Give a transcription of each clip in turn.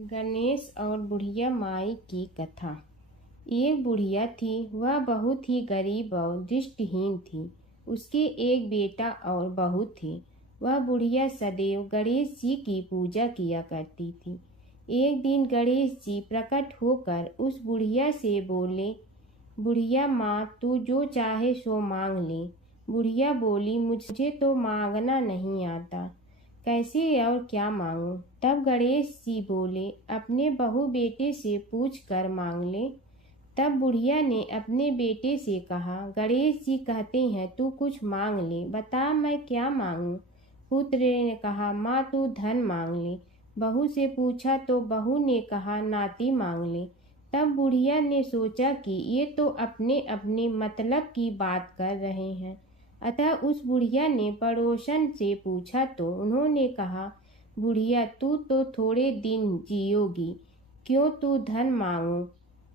गणेश और बुढ़िया माई की कथा। एक बुढ़िया थी, वह बहुत ही गरीब और दृष्टिहीन थी। उसके एक बेटा और बहू थे। वह बुढ़िया सदैव गणेश जी की पूजा किया करती थी। एक दिन गणेश जी प्रकट होकर उस बुढ़िया से बोले, बुढ़िया माँ, तू जो चाहे सो मांग ले। बुढ़िया बोली, मुझे तो मांगना नहीं आता, कैसे और क्या मांगूं? तब गणेश जी बोले, अपने बहू बेटे से पूछ कर मांग ले। तब बुढ़िया ने अपने बेटे से कहा, गणेश जी कहते हैं तू कुछ मांग ले, बता मैं क्या मांगूं? पुत्र ने कहा, माँ तू धन मांग ले। बहू से पूछा तो बहू ने कहा, नाती मांग ले। तब बुढ़िया ने सोचा कि ये तो अपने अपने मतलब की बात कर रहे हैं। अतः उस बुढ़िया ने पड़ोसन से पूछा तो उन्होंने कहा, बुढ़िया तू तो थोड़े दिन जियोगी, क्यों तू धन मांगो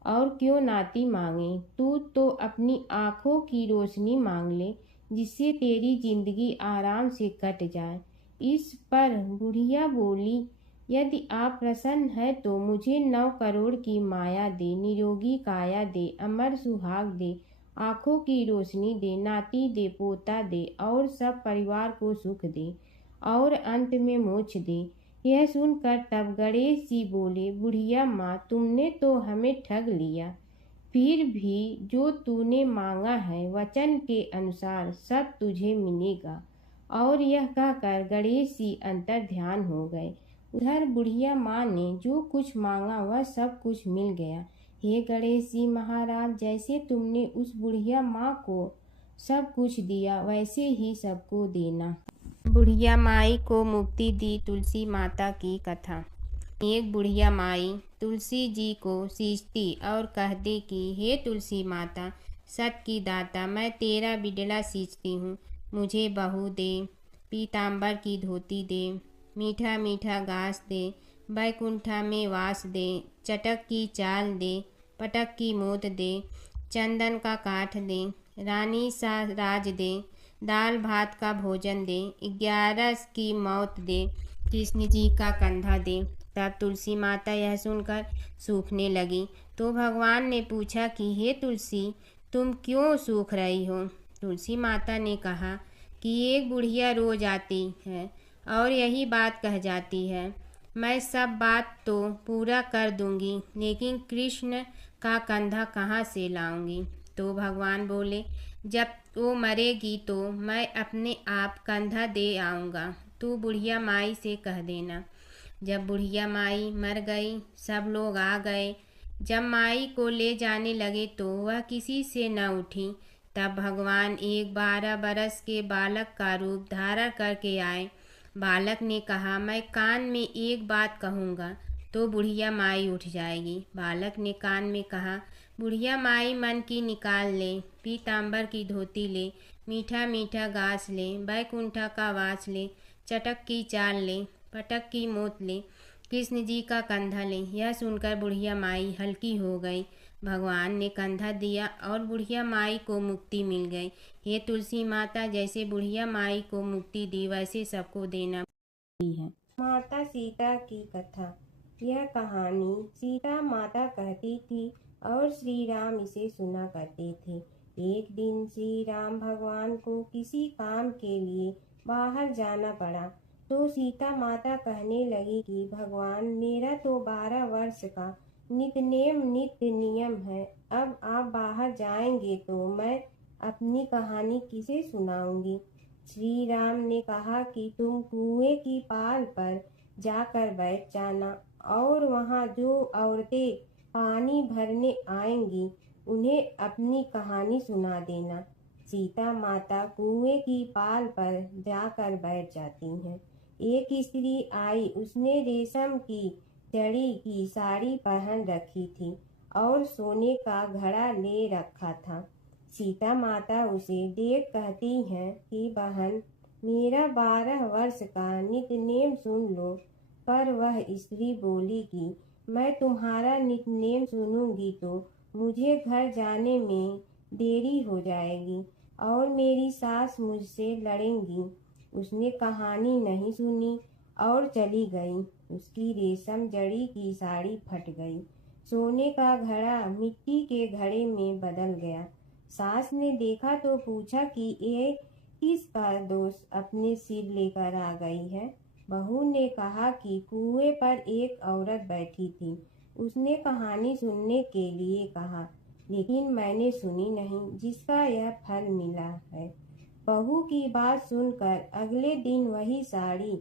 और क्यों नाती मांगे? तू तो अपनी आँखों की रोशनी मांग ले, जिससे तेरी जिंदगी आराम से कट जाए। इस पर बुढ़िया बोली, यदि आप प्रसन्न है तो मुझे 9 करोड़ की माया दे, निरोगी काया दे, अमर सुहाग दे, आँखों की रोशनी दे, नाती दे, पोता दे और सब परिवार को सुख दे और अंत में मोक्ष दे। यह सुनकर तब गणेश जी बोले, बुढ़िया माँ, तुमने तो हमें ठग लिया। फिर भी जो तूने मांगा है वचन के अनुसार सब तुझे मिलेगा। और यह कहकर गणेश जी अंतर ध्यान हो गए। उधर बुढ़िया माँ ने जो कुछ मांगा वह सब कुछ मिल गया। हे गणेश जी महाराज, जैसे तुमने उस बुढ़िया माँ को सब कुछ दिया वैसे ही सबको देना। बुढ़िया माई को मुक्ति दी तुलसी माता की कथा। एक बुढ़िया माई तुलसी जी को सींचती और कहती कि हे तुलसी माता, सत की दाता, मैं तेरा बिडला सींचती हूँ, मुझे बहू दे, पीताम्बर की धोती दे, मीठा मीठा घास दे, बैकुंठा में वास दे, चटक की चाल दे, पटक की मोत दे, चंदन का काठ दे, रानी सा राज दे, दाल भात का भोजन दे, 11 की मौत दे, कृष्ण जी का कंधा दे। तब तुलसी माता यह सुनकर सूखने लगी। तो भगवान ने पूछा कि हे तुलसी, तुम क्यों सूख रही हो? तुलसी माता ने कहा कि एक बुढ़िया रोज आती है और यही बात कह जाती है, मैं सब बात तो पूरा कर दूंगी, लेकिन कृष्ण का कंधा कहाँ से लाऊंगी? तो भगवान बोले, जब वो मरेगी तो मैं अपने आप कंधा दे आऊँगा, तू बुढ़िया माई से कह देना। जब बुढ़िया माई मर गई, सब लोग आ गए। जब माई को ले जाने लगे तो वह किसी से न उठी। तब भगवान एक 12 बरस के बालक का रूप धारण करके आए। बालक ने कहा, मैं कान में एक बात कहूँगा तो बुढ़िया माई उठ जाएगी। बालक ने कान में कहा, बुढ़िया माई मन की निकाल ले, पीताम्बर की धोती ले, मीठा मीठा घास ले, बैकुंठा का वास ले, चटक की चाल ले, पटक की मोत ले, कृष्ण जी का कंधा ले। यह सुनकर बुढ़िया माई हल्की हो गई। भगवान ने कंधा दिया और बुढ़िया माई को मुक्ति मिल गई। हे तुलसी माता, जैसे बुढ़िया माई को मुक्ति दी वैसे सबको देना है। माता सीता की कथा। यह कहानी सीता माता कहती थी और श्री राम इसे सुना करते थे। एक दिन श्री राम भगवान को किसी काम के लिए बाहर जाना पड़ा तो सीता माता कहने लगी कि भगवान, मेरा तो 12 वर्ष का नित्य नियम है, अब आप बाहर जाएंगे तो मैं अपनी कहानी किसे सुनाऊंगी? श्री राम ने कहा कि तुम कुएं की पाल पर जाकर बैठ जाना और वहाँ जो औरतें पानी भरने आएंगी उन्हें अपनी कहानी सुना देना। सीता माता कुएं की पाल पर जाकर बैठ जाती हैं। एक स्त्री आई, उसने रेशम की जड़ी की साड़ी पहन रखी थी और सोने का घड़ा ले रखा था। सीता माता उसे देख कहती हैं कि बहन, मेरा 12 वर्ष का नित्य नेम सुन लो। पर वह स्त्री बोली कि मैं तुम्हारा नित्य नेम सुनूंगी तो मुझे घर जाने में देरी हो जाएगी और मेरी सास मुझसे लड़ेंगी। उसने कहानी नहीं सुनी और चली गई। उसकी रेशम जड़ी की साड़ी फट गई। सोने का घड़ा मिट्टी के घड़े में बदल गया। सास ने देखा तो पूछा कि ये किसका दोस्त अपने सिर लेकर आ गई है। बहू ने कहा कि कुएं पर एक औरत बैठी थी। उसने कहानी सुनने के लिए कहा, लेकिन मैंने सुनी नहीं, जिसका यह फल मिला है। बहू की बात सुनकर अगले दिन वही साड़ी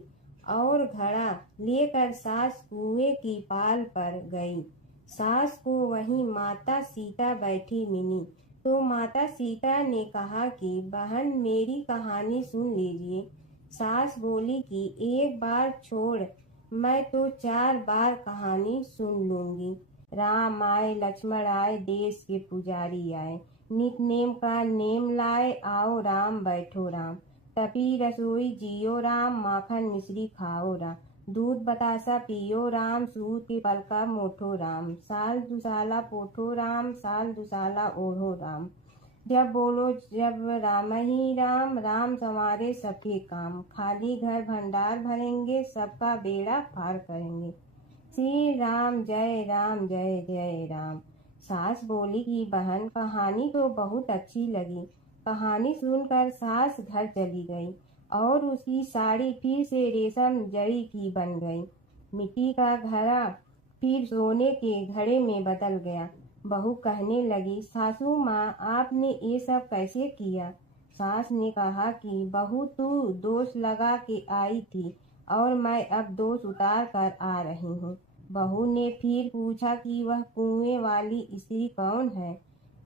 और घड़ा लेकर सास कुएं की पाल पर गई। सास को वहीं माता सीता बैठी मिली तो माता सीता ने कहा कि बहन, मेरी कहानी सुन लीजिए। सास बोली कि एक बार छोड़, मैं तो 4 बार कहानी सुन लूंगी। राम आए लक्ष्मण आए, देश के पुजारी आए, नित नेम का नेम लाए, आओ राम बैठो राम। तपी रसोई जियो राम, माखन मिश्री खाओ राम। दूध बतासा पियो राम, सूत के पल का मोठो राम। साल दुसाला पोठो राम, साल दुसाला ओढ़ो राम। जब बोलो जब राम ही राम, राम संवारे सबके काम। खाली घर भंडार भरेंगे, सबका बेड़ा पार करेंगे। श्री राम जय जय राम। सास बोली कि बहन, कहानी तो बहुत अच्छी लगी। कहानी सुनकर सास घर चली गई और उसकी साड़ी फिर से रेशम जड़ी की बन गई। मिट्टी का घड़ा फिर सोने के घड़े में बदल गया। बहू कहने लगी, सासू माँ, आपने ये सब कैसे किया? सास ने कहा कि बहू, तू दोष लगा के आई थी और मैं अब दोष उतार कर आ रही हूँ। बहू ने फिर पूछा कि वह कुएं वाली स्त्री कौन है?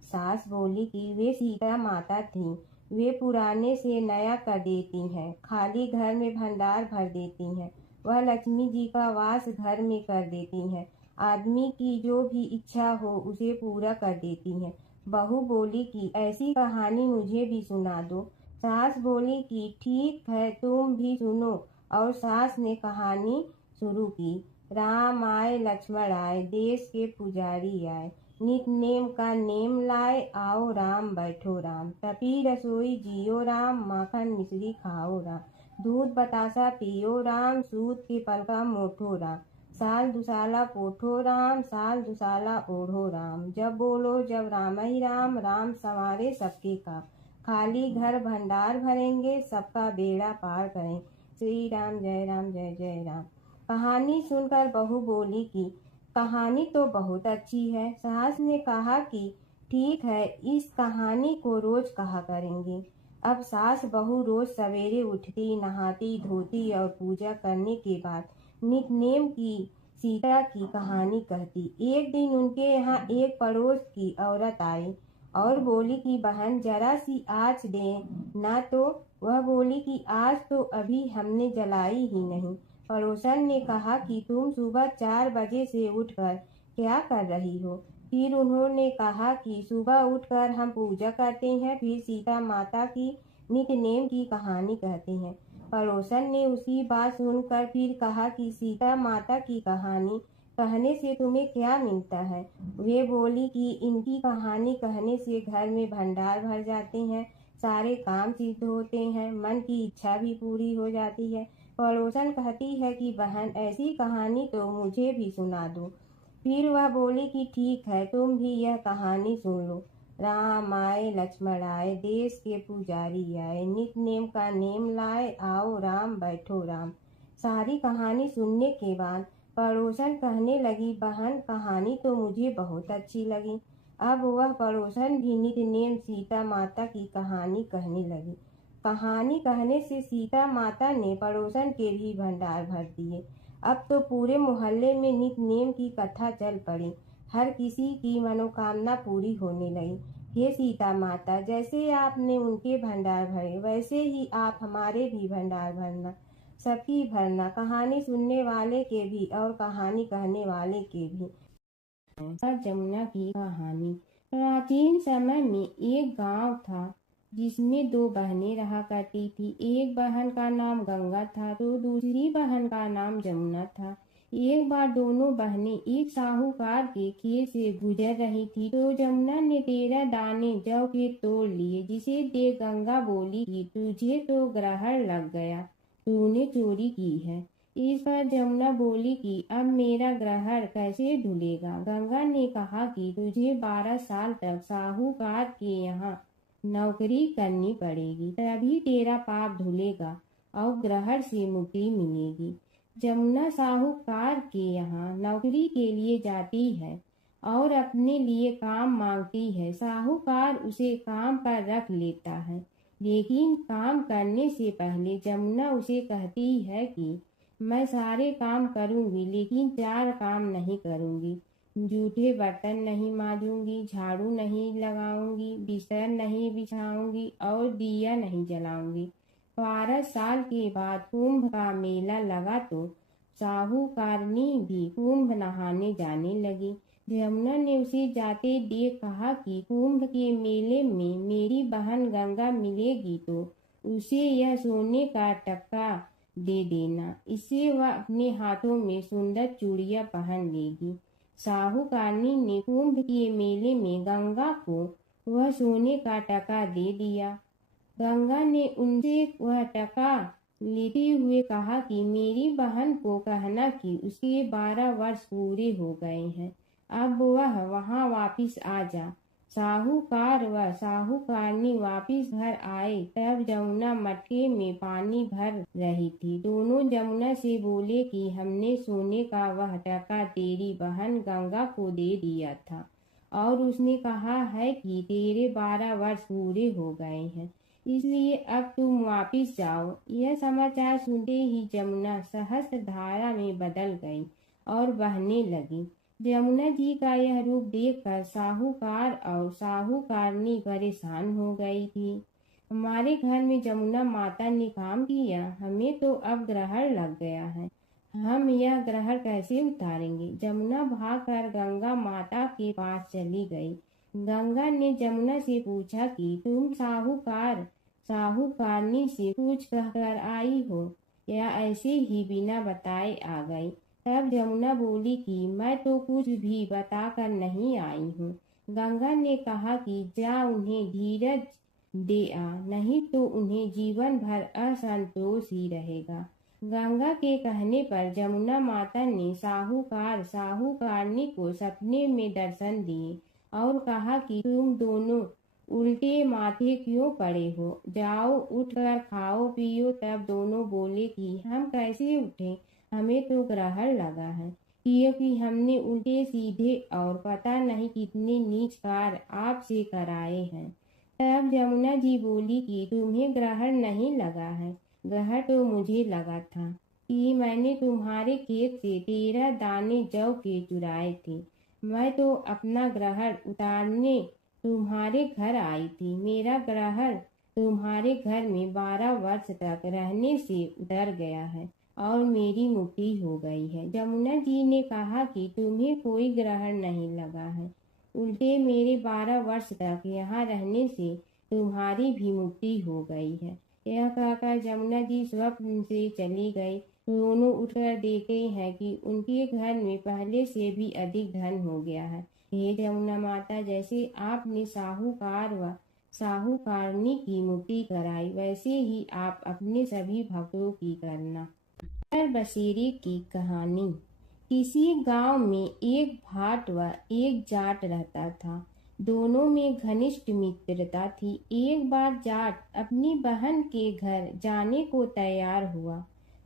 सास बोली कि वे सीता माता थी। वे पुराने से नया कर देती हैं, खाली घर में भंडार भर देती हैं। वह लक्ष्मी जी का वास घर में कर देती हैं। आदमी की जो भी इच्छा हो उसे पूरा कर देती हैं। बहू बोली कि ऐसी कहानी मुझे भी सुना दो। सास बोली कि ठीक है, तुम भी सुनो। और सास ने कहानी शुरू की। राम आए लक्ष्मण आए, देश के पुजारी आए, नित नेम का नेम लाए, आओ राम बैठो राम। तपी रसोई जियो राम, माखन मिश्री खाओ राम। दूध बतासा पियो राम, सूत के पल का मोठो राम। साल दुसाला पोठो राम, साल दुसाला ओढ़ो राम। जब बोलो जब राम ही राम, राम संवारे सबके काम। खाली घर भंडार भरेंगे, सबका बेड़ा पार करें। श्री राम जय जय राम। कहानी सुनकर बहू बोली कि कहानी तो बहुत अच्छी है। सास ने कहा कि ठीक है, इस कहानी को रोज कहा करेंगे। अब सास बहू रोज सवेरे उठती, नहाती धोती और पूजा करने के बाद नित नेम की सीता की कहानी कहती। एक दिन उनके यहाँ एक पड़ोस की औरत आई और बोली कि बहन, जरा सी आँच दे ना। तो वह बोली कि आज तो अभी हमने जलाई ही नहीं। पड़ोसन ने कहा कि तुम सुबह 4 बजे से उठकर क्या कर रही हो? फिर उन्होंने कहा कि सुबह उठकर हम पूजा करते हैं, फिर सीता माता की नित नेम की कहानी कहते हैं। पड़ोसन ने उसकी बात सुनकर फिर कहा कि सीता माता की कहानी कहने से तुम्हें क्या मिलता है? वे बोली कि इनकी कहानी कहने से घर में भंडार भर जाते हैं, सारे काम सिद्ध होते हैं, मन की इच्छा भी पूरी हो जाती है। पड़ोसन कहती है कि बहन, ऐसी कहानी तो मुझे भी सुना दो। फिर वह बोली कि ठीक है, तुम भी यह कहानी सुन लो। राम आए लक्ष्मण आए, देश के पुजारी आए, नित नेम का नेम लाए, आओ राम बैठो राम। सारी कहानी सुनने के बाद पड़ोसन कहने लगी, बहन, कहानी तो मुझे बहुत अच्छी लगी। अब वह पड़ोसन भी नित नेम सीता माता की कहानी कहने लगी। कहानी कहने से सीता माता ने पड़ोसन के भी भंडार भर दिए। अब तो पूरे मोहल्ले में नित नेम की कथा चल पड़ी। हर किसी की मनोकामना पूरी होने लगी। हे सीता माता, जैसे आपने उनके भंडार भरे, वैसे ही आप हमारे भी भंडार भरना, सबकी भरना, कहानी सुनने वाले के भी और कहानी कहने वाले के भी। जमुना की कहानी। प्राचीन समय में एक गांव था जिसमें 2 बहनें रहा करती थी। एक बहन का नाम गंगा था तो दूसरी बहन का नाम जमुना था। एक बार दोनों बहनें एक साहूकार के खेत से गुजर रही थी तो जमुना ने 13 दाने जौ के तोड़ लिए, जिसे देख गंगा बोली कि तुझे तो ग्रहण लग गया, तूने चोरी की है। इस पर जमुना बोली कि अब मेरा ग्रहण कैसे धुलेगा। गंगा ने कहा कि तुझे 12 साल तक साहूकार के यहाँ नौकरी करनी पड़ेगी, तभी तेरा पाप धुलेगा और ग्रहण से मुक्ति मिलेगी। जमुना साहूकार के यहाँ नौकरी के लिए जाती है और अपने लिए काम मांगती है। साहूकार उसे काम पर रख लेता है, लेकिन काम करने से पहले जमुना उसे कहती है कि मैं सारे काम करूंगी, लेकिन 4 काम नहीं करूंगी। जूठे बर्तन नहीं मांजूंगी, झाड़ू नहीं लगाऊंगी, बिस्तर नहीं बिछाऊंगी और दिया नहीं जलाऊंगी। 12 साल के बाद कुंभ का मेला लगा तो साहूकारनी भी कुंभ नहाने जाने लगी। यमुना ने उसे जाते देख कहा कि कुंभ के मेले में मेरी बहन गंगा मिलेगी तो उसे यह सोने का टक्का दे देना, इससे वह अपने हाथों में सुंदर चूड़ियां पहन लेगी। साहूकारनी ने कुंभ के मेले में गंगा को वह सोने का टका दे दिया। गंगा ने उनसे वह टका लेते हुए कहा कि मेरी बहन को कहना कि उसके 12 वर्ष पूरे हो गए हैं, अब वह वहां वापिस आ जा। साहूकार व साहूकारनी वापिस घर आए तब जमुना मटके में पानी भर रही थी। दोनों जमुना से बोले कि हमने सोने का वह टका तेरी बहन गंगा को दे दिया था और उसने कहा है कि तेरे 12 वर्ष पूरे हो गए हैं, इसलिए अब तुम वापिस जाओ। यह समाचार सुनते ही जमुना सहस्त्र धारा में बदल गई और बहने लगी। यमुना जी का यह रूप देखकर साहूकार और साहूकारनी परेशान हो गई थी। हमारे घर में जमुना माता ने काम किया, हमें तो अब ग्रहण लग गया है, हम यह ग्रहण कैसे उतारेंगे। जमुना भागकर गंगा माता के पास चली गई। गंगा ने जमुना से पूछा कि तुम साहूकार साहूकारनी से कुछ कहकर आई हो या ऐसे ही बिना बताए आ गई। तब जमुना बोली कि मैं तो कुछ भी बताकर नहीं आई हूँ। गंगा ने कहा कि जा उन्हें धीरज दे आ, नहीं तो उन्हें जीवन भर असंतोष ही रहेगा। गंगा के कहने पर जमुना माता ने साहूकार साहूकारनी को सपने में दर्शन दिए और कहा कि तुम दोनों उल्टे माथे क्यों पड़े हो, जाओ उठकर खाओ पियो। तब दोनों बोले कि हम कैसे उठें, हमें तो ग्रहण लगा है, क्योंकि हमने उल्टे सीधे और पता नहीं कितने नीच कार्य आपसे कराए हैं। तब जमुना जी बोली कि तुम्हें ग्रहण नहीं लगा है, ग्रहण तो मुझे लगा था कि मैंने तुम्हारे खेत से 13 दाने जौ के चुराए थे। मैं तो अपना ग्रहण उतारने तुम्हारे घर आई थी। मेरा ग्रहण तुम्हारे घर में 12 वर्ष तक रहने से उतर गया है और मेरी मुक्ति हो गई है। जमुना जी ने कहा कि तुम्हें कोई ग्रहण नहीं लगा है, उल्टे मेरे 12 वर्ष तक यहाँ रहने से तुम्हारी भी मुक्ति हो गई है। यह कहकर जमुना जी स्वप्न से चली गई। दोनों उठकर देखते हैं कि उनके घर में पहले से भी अधिक धन हो गया है। हे जमुना माता, जैसे आपने साहूकार व साहूकारनी की मुक्ति कराई, वैसे ही आप अपने सभी भक्तों की करना। नगर बसेरे की कहानी। किसी गांव में एक भाट व एक जाट रहता था। दोनों में घनिष्ठ मित्रता थी। एक बार जाट अपनी बहन के घर जाने को तैयार हुआ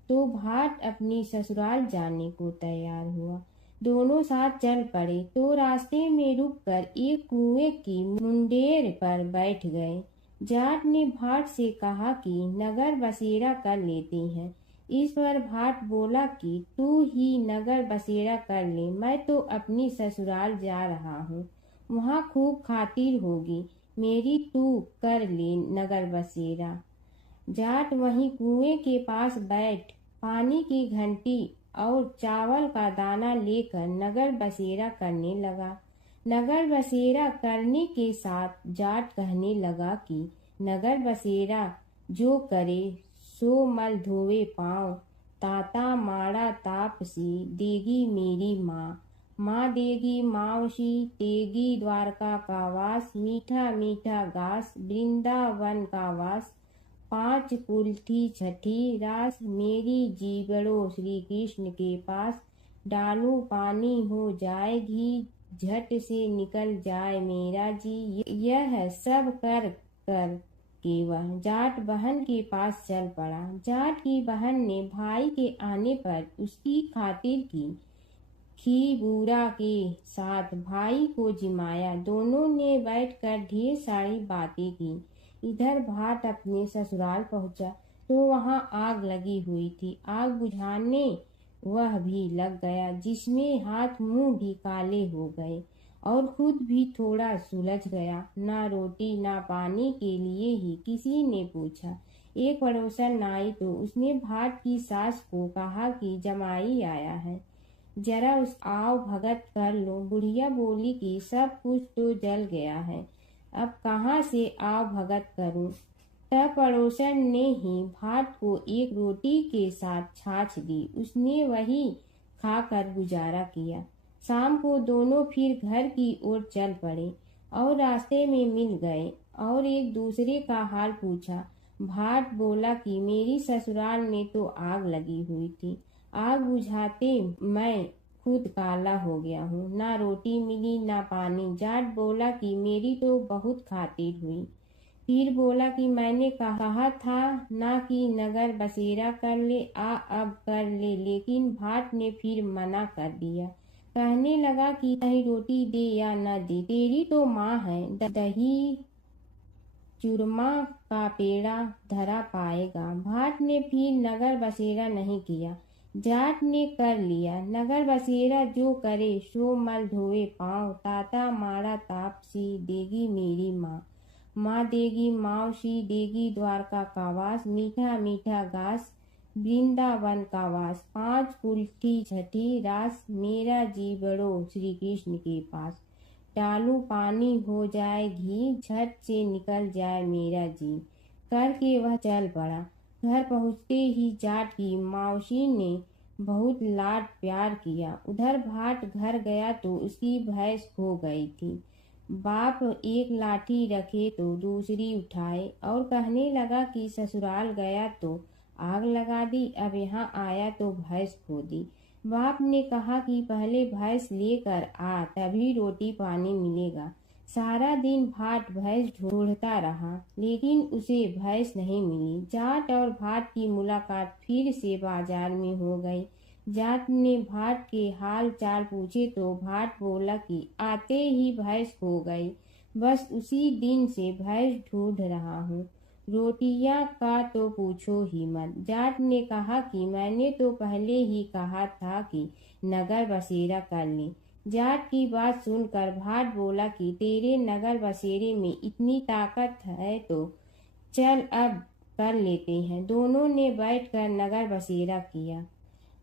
तो भाट अपनी ससुराल जाने को तैयार हुआ। दोनों साथ चल पड़े तो रास्ते में रुककर एक कुएं की मुंडेर पर बैठ गए। जाट ने भाट से कहा कि नगर बसेरा कर लेते हैं। इस पर भाट बोला कि तू ही नगर बसेरा कर ले, मैं तो अपनी ससुराल जा रहा हूँ, वहाँ खूब खातिर होगी मेरी, तू कर ले नगर बसेरा। जाट वहीं कुएं के पास बैठ पानी की घंटी और चावल का दाना लेकर नगर बसेरा करने लगा। नगर बसेरा करने के साथ जाट कहने लगा कि नगर बसेरा जो करे सो मल धोवे पाँव, ताता माड़ा तापसी देगी मेरी माँ, माँ देगी मावशी तेगी द्वारका का वास, मीठा मीठा घास वृंदावन का वास, 5 कुल थी छठी रास, मेरी जीवड़ो श्री कृष्ण के पास। डालूं पानी हो जाए घी, झट से निकल जाए मेरा जी। यह सब कर कर के वह जाट बहन के पास चल पड़ा। जाट की बहन ने भाई के आने पर उसकी खातिर की। खी बूढ़ा के साथ भाई को जिमाया। दोनों ने बैठकर ढेर सारी बातें की। इधर भाट अपने ससुराल पहुंचा तो वहां आग लगी हुई थी। आग बुझाने वह भी लग गया, जिसमें हाथ मुंह भी काले हो गए और खुद भी थोड़ा सुलझ गया। ना रोटी ना पानी के लिए ही किसी ने पूछा। एक पड़ोसन आई तो उसने भाट की सास को कहा कि जमाई आया है, जरा उस आओ भगत कर लो। बुढ़िया बोली कि सब कुछ तो जल गया है, अब कहाँ से आओ भगत करूं। तब पड़ोसन ने ही भाट को एक रोटी के साथ छाछ दी। उसने वही खाकर गुजारा किया। शाम को दोनों फिर घर की ओर चल पड़े और रास्ते में मिल गए और एक दूसरे का हाल पूछा। भाट बोला कि मेरी ससुराल में तो आग लगी हुई थी, आग बुझाते मैं खुद काला हो गया हूँ, ना रोटी मिली ना पानी। जाट बोला कि मेरी तो बहुत खातिर हुई। फिर बोला कि मैंने कहा था ना कि नगर बसेरा कर ले, अब कर ले, लेकिन भाट ने फिर मना कर दिया। कहने लगा कि चाहे रोटी दे या न दे, तेरी तो माँ है, दही चूरमा का पेड़ा धरा पाएगा। भाट ने फिर नगर बसेरा नहीं किया, जाट ने कर लिया। नगर बसेरा जो करे सो मल धोए पाँव, ताता माड़ा तापसी देगी मेरी माँ। माँ देगी मावसी देगी द्वारका का वास, मीठा मीठा घास वृंदावन का वास। 5 कुल थी छठी रास, मेरा जी बड़ो श्री कृष्ण के पास। डालू पानी हो जाए घी, झट से निकल जाए मेरा जी। करके वह चल पड़ा। घर पहुँचते ही जाट की मौसी ने बहुत लाड प्यार किया। उधर भाट घर गया तो उसकी भैंस खो गई थी। बाप एक लाठी रखे तो दूसरी उठाए और कहने लगा कि ससुराल गया तो आग लगा दी, अब यहाँ आया तो भैंस खो दी। बाप ने कहा कि पहले भैंस लेकर आ, तभी रोटी पानी मिलेगा। सारा दिन भाट भैंस ढूंढता रहा, लेकिन उसे भैंस नहीं मिली। जाट और भाट की मुलाकात फिर से बाजार में हो गई। जाट ने भाट के हाल चाल पूछे तो भाट बोला कि आते ही भैंस खो गई, बस उसी दिन से भैंस ढूंढ रहा हूँ। रोटियां का तो पूछो ही मत। जाट ने कहा कि मैंने तो पहले ही कहा था कि नगर बसेरा कर ले। जाट की बात सुनकर भाट बोला कि तेरे नगर बसेरे में इतनी ताकत है तो चल अब कर लेते हैं। दोनों ने बैठकर नगर बसेरा किया।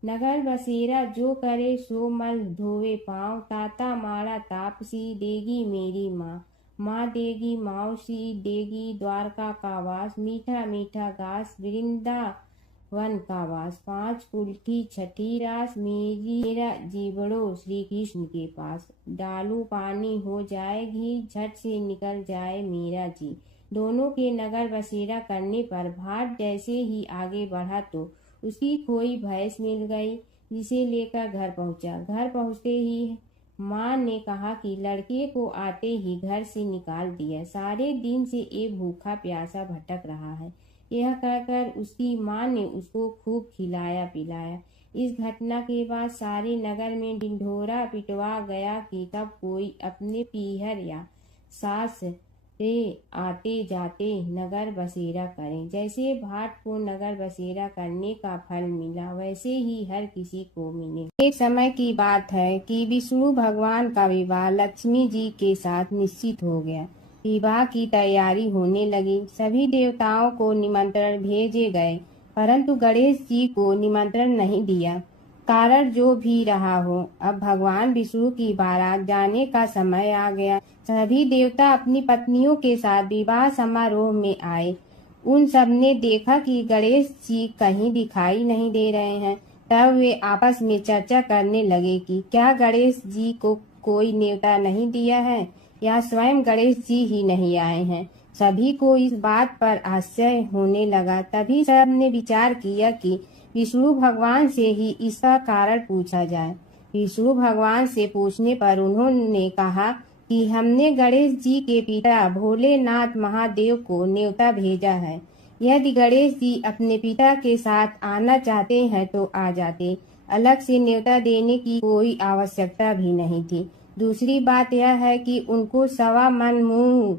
नगर बसेरा जो करे सो मल धोवे पाँव, ताता माड़ा तापसी देगी मेरी माँ। माँ देगी मौसी देगी द्वारका का वास, मीठा मीठा घास वृंदावन का वास। 5 कुल थी छठी रास, मेरा जीवड़ो श्री कृष्ण के पास। डालू पानी हो जाए घी, झट से निकल जाए मेरा जी। दोनों के नगर बसेरा करने पर भाट जैसे ही आगे बढ़ा तो उसकी खोई भैंस मिल गई, जिसे लेकर घर पहुंचा। घर पहुंचते ही माँ ने कहा कि लड़के को आते ही घर से निकाल दिया, सारे दिन से ये भूखा प्यासा भटक रहा है। यह कहकर उसकी माँ ने उसको खूब खिलाया पिलाया। इस घटना के बाद सारे नगर में ढिंढोरा पिटवा गया कि कब कोई अपने पीहर या सास से आते जाते नगर बसेरा करें। जैसे भाट को नगर बसेरा करने का फल मिला, वैसे ही हर किसी को मिले। एक समय की बात है कि विष्णु भगवान का विवाह लक्ष्मी जी के साथ निश्चित हो गया। विवाह की तैयारी होने लगी। सभी देवताओं को निमंत्रण भेजे गए, परंतु गणेश जी को निमंत्रण नहीं दिया। कारण जो भी रहा हो, अब भगवान विष्णु की बारात जाने का समय आ गया। सभी देवता अपनी पत्नियों के साथ विवाह समारोह में आए। उन सब ने देखा कि गणेश जी कहीं दिखाई नहीं दे रहे हैं। तब वे आपस में चर्चा करने लगे कि क्या गणेश जी को कोई न्योता नहीं दिया है या स्वयं गणेश जी ही नहीं आए हैं। सभी को इस बात पर आश्चर्य होने लगा। तभी सबने विचार किया कि विष्णु भगवान से ही इसका कारण पूछा जाए। विष्णु भगवान से पूछने पर उन्होंने कहा कि हमने गणेश जी के पिता भोलेनाथ महादेव को न्योता भेजा है। यदि गणेश जी अपने पिता के साथ आना चाहते हैं तो आ जाते, अलग से न्योता देने की कोई आवश्यकता भी नहीं थी। दूसरी बात यह है कि उनको 1.25 मन मूंग,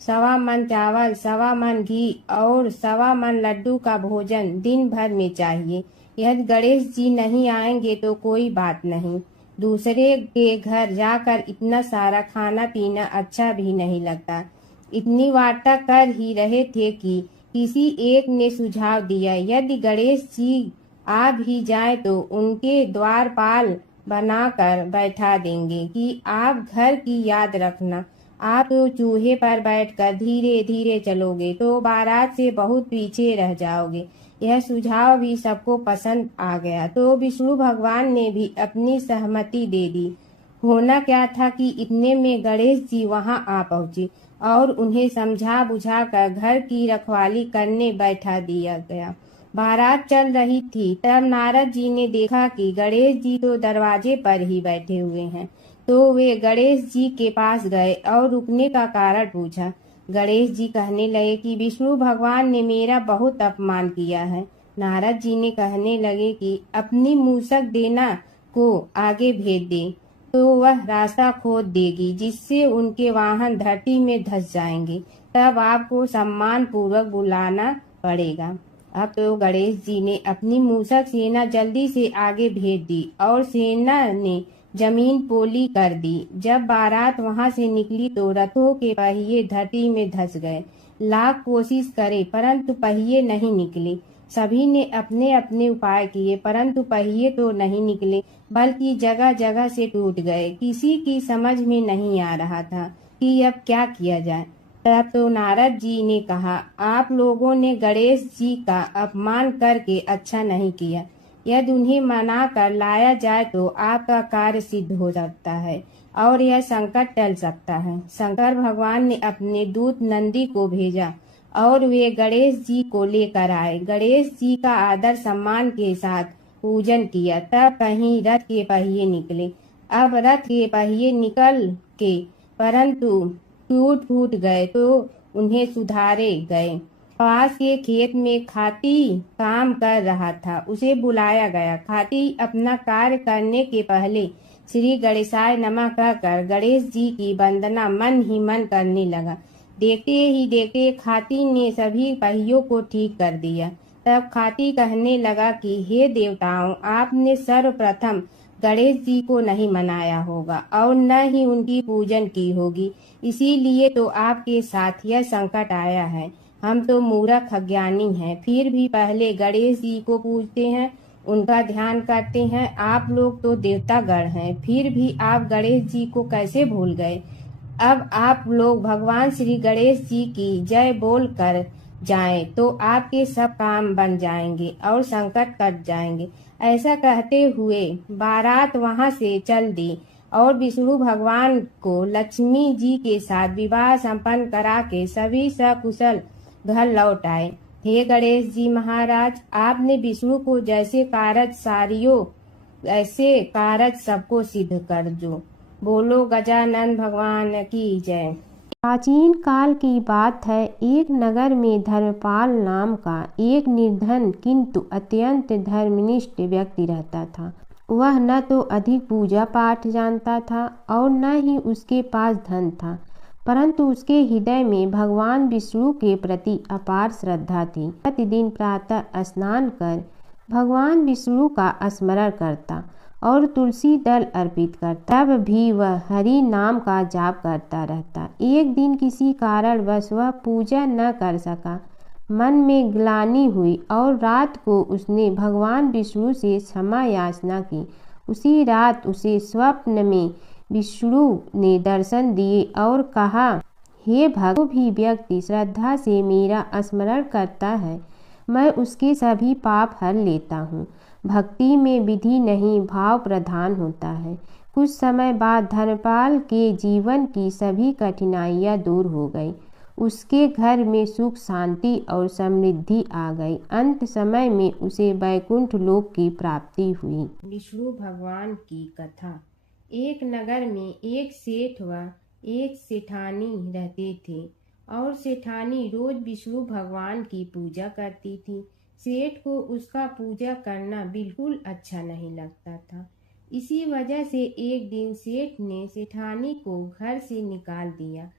1.25 मन चावल, 1.25 मन घी और 1.25 मन लड्डू का भोजन दिन भर में चाहिए। यदि गणेश जी नहीं आएंगे तो कोई बात नहीं, दूसरे के घर जाकर इतना सारा खाना पीना अच्छा भी नहीं लगता। इतनी वार्ता कर ही रहे थे कि किसी एक ने सुझाव दिया, यदि गणेश जी आ भी जाए तो उनके द्वारपाल बनाकर बैठा देंगे कि आप घर की याद रखना। आप तो चूहे पर बैठकर धीरे धीरे चलोगे तो बारात से बहुत पीछे रह जाओगे। यह सुझाव भी सबको पसंद आ गया तो विष्णु भगवान ने भी अपनी सहमति दे दी। होना क्या था कि इतने में गणेश जी वहां आ पहुंचे और उन्हें समझा बुझाकर घर की रखवाली करने बैठा दिया गया। बारात चल रही थी, तब नारद जी ने देखा कि गणेश जी तो दरवाजे पर ही बैठे हुए हैं, तो वे गणेश जी के पास गए और रुकने का कारण पूछा। गणेश जी कहने लगे कि विष्णु भगवान ने मेरा बहुत अपमान किया है। नारद जी ने कहने लगे कि अपनी मूसक देना को आगे भेज दे तो वह रास्ता खोद देगी, जिससे उनके वाहन धरती में धंस जाएंगे। तब आपको सम्मान पूर्वक बुलाना पड़ेगा। अब तो गणेश जी ने अपनी मूसक सेना जल्दी से आगे भेज दी और सेना ने जमीन पोली कर दी। जब बारात वहां से निकली तो रथों के पहिए धरती में धंस गए। लाख कोशिश करे परंतु पहिए नहीं निकले। सभी ने अपने अपने उपाय किए परंतु पहिए तो नहीं निकले, बल्कि जगह जगह से टूट गए। किसी की समझ में नहीं आ रहा था कि अब क्या किया जाए। तब तो नारद जी ने कहा, आप लोगों ने गणेश जी का अपमान करके अच्छा नहीं किया। यदि उन्हें मना कर लाया जाए तो आपका कार्य सिद्ध हो सकता है और यह संकट टल सकता है। शंकर भगवान ने अपने दूत नंदी को भेजा और वे गणेश जी को लेकर आए। गणेश जी का आदर सम्मान के साथ पूजन किया। तब कहीं रथ के पहिए निकले। अब रथ के पहिए निकल के परंतु टूट फूट गए तो उन्हें सुधारे गए। पास के खेत में खाती काम कर रहा था, उसे बुलाया गया। खाती अपना कार्य करने के पहले श्री गणेशाय नमः कहकर गणेश जी की वंदना मन ही मन करने लगा। देखते ही देखते खाती ने सभी पहियों को ठीक कर दिया। तब खाती कहने लगा कि हे देवताओं, आपने सर्वप्रथम गणेश जी को नहीं मनाया होगा और न ही उनकी पूजन की होगी, इसीलिए तो आपके साथ यह संकट आया है। हम तो मूर्ख अज्ञानी हैं, फिर भी पहले गणेश जी को पूजते हैं, उनका ध्यान करते हैं। आप लोग तो देवतागण हैं, फिर भी आप गणेश जी को कैसे भूल गए। अब आप लोग भगवान श्री गणेश जी की जय बोल कर जाएं तो आपके सब काम बन जाएंगे और संकट कट जाएंगे। ऐसा कहते हुए बारात वहां से चल दी और विष्णु भगवान को लक्ष्मी जी के साथ विवाह संपन्न करा के सभी सकुशल घर लौट आए। हे गणेश जी महाराज, आपने विष्णु को जैसे कारज सारियो ऐसे कारज सबको सिद्ध कर जो। बोलो गजानन भगवान की जय। प्राचीन काल की बात है। एक नगर में धर्मपाल नाम का एक निर्धन किंतु अत्यंत धर्मनिष्ठ व्यक्ति रहता था। वह न तो अधिक पूजा पाठ जानता था और न ही उसके पास धन था, परंतु उसके हृदय में भगवान विष्णु के प्रति अपार श्रद्धा थी। प्रतिदिन प्रातः स्नान कर भगवान विष्णु का स्मरण करता और तुलसी दल अर्पित करता। तब भी वह हरि नाम का जाप करता रहता। एक दिन किसी कारणवश वह पूजा न कर सका। मन में ग्लानि हुई और रात को उसने भगवान विष्णु से क्षमा याचना की। उसी रात उसे स्वप्न में विष्णु ने दर्शन दिए और कहा, हे भक्त, जो भी व्यक्ति श्रद्धा से मेरा स्मरण करता है मैं उसके सभी पाप हर लेता हूँ। भक्ति में विधि नहीं भाव प्रधान होता है। कुछ समय बाद धर्मपाल के जीवन की सभी कठिनाइयाँ दूर हो गई। उसके घर में सुख शांति और समृद्धि आ गई। अंत समय में उसे वैकुंठ लोक की प्राप्ति हुई। विष्णु भगवान की कथा। एक नगर में एक सेठ व एक सेठानी रहते थे और सेठानी रोज विष्णु भगवान की पूजा करती थी। सेठ को उसका पूजा करना बिल्कुल अच्छा नहीं लगता था। इसी वजह से एक दिन सेठ ने सेठानी को घर से निकाल दिया।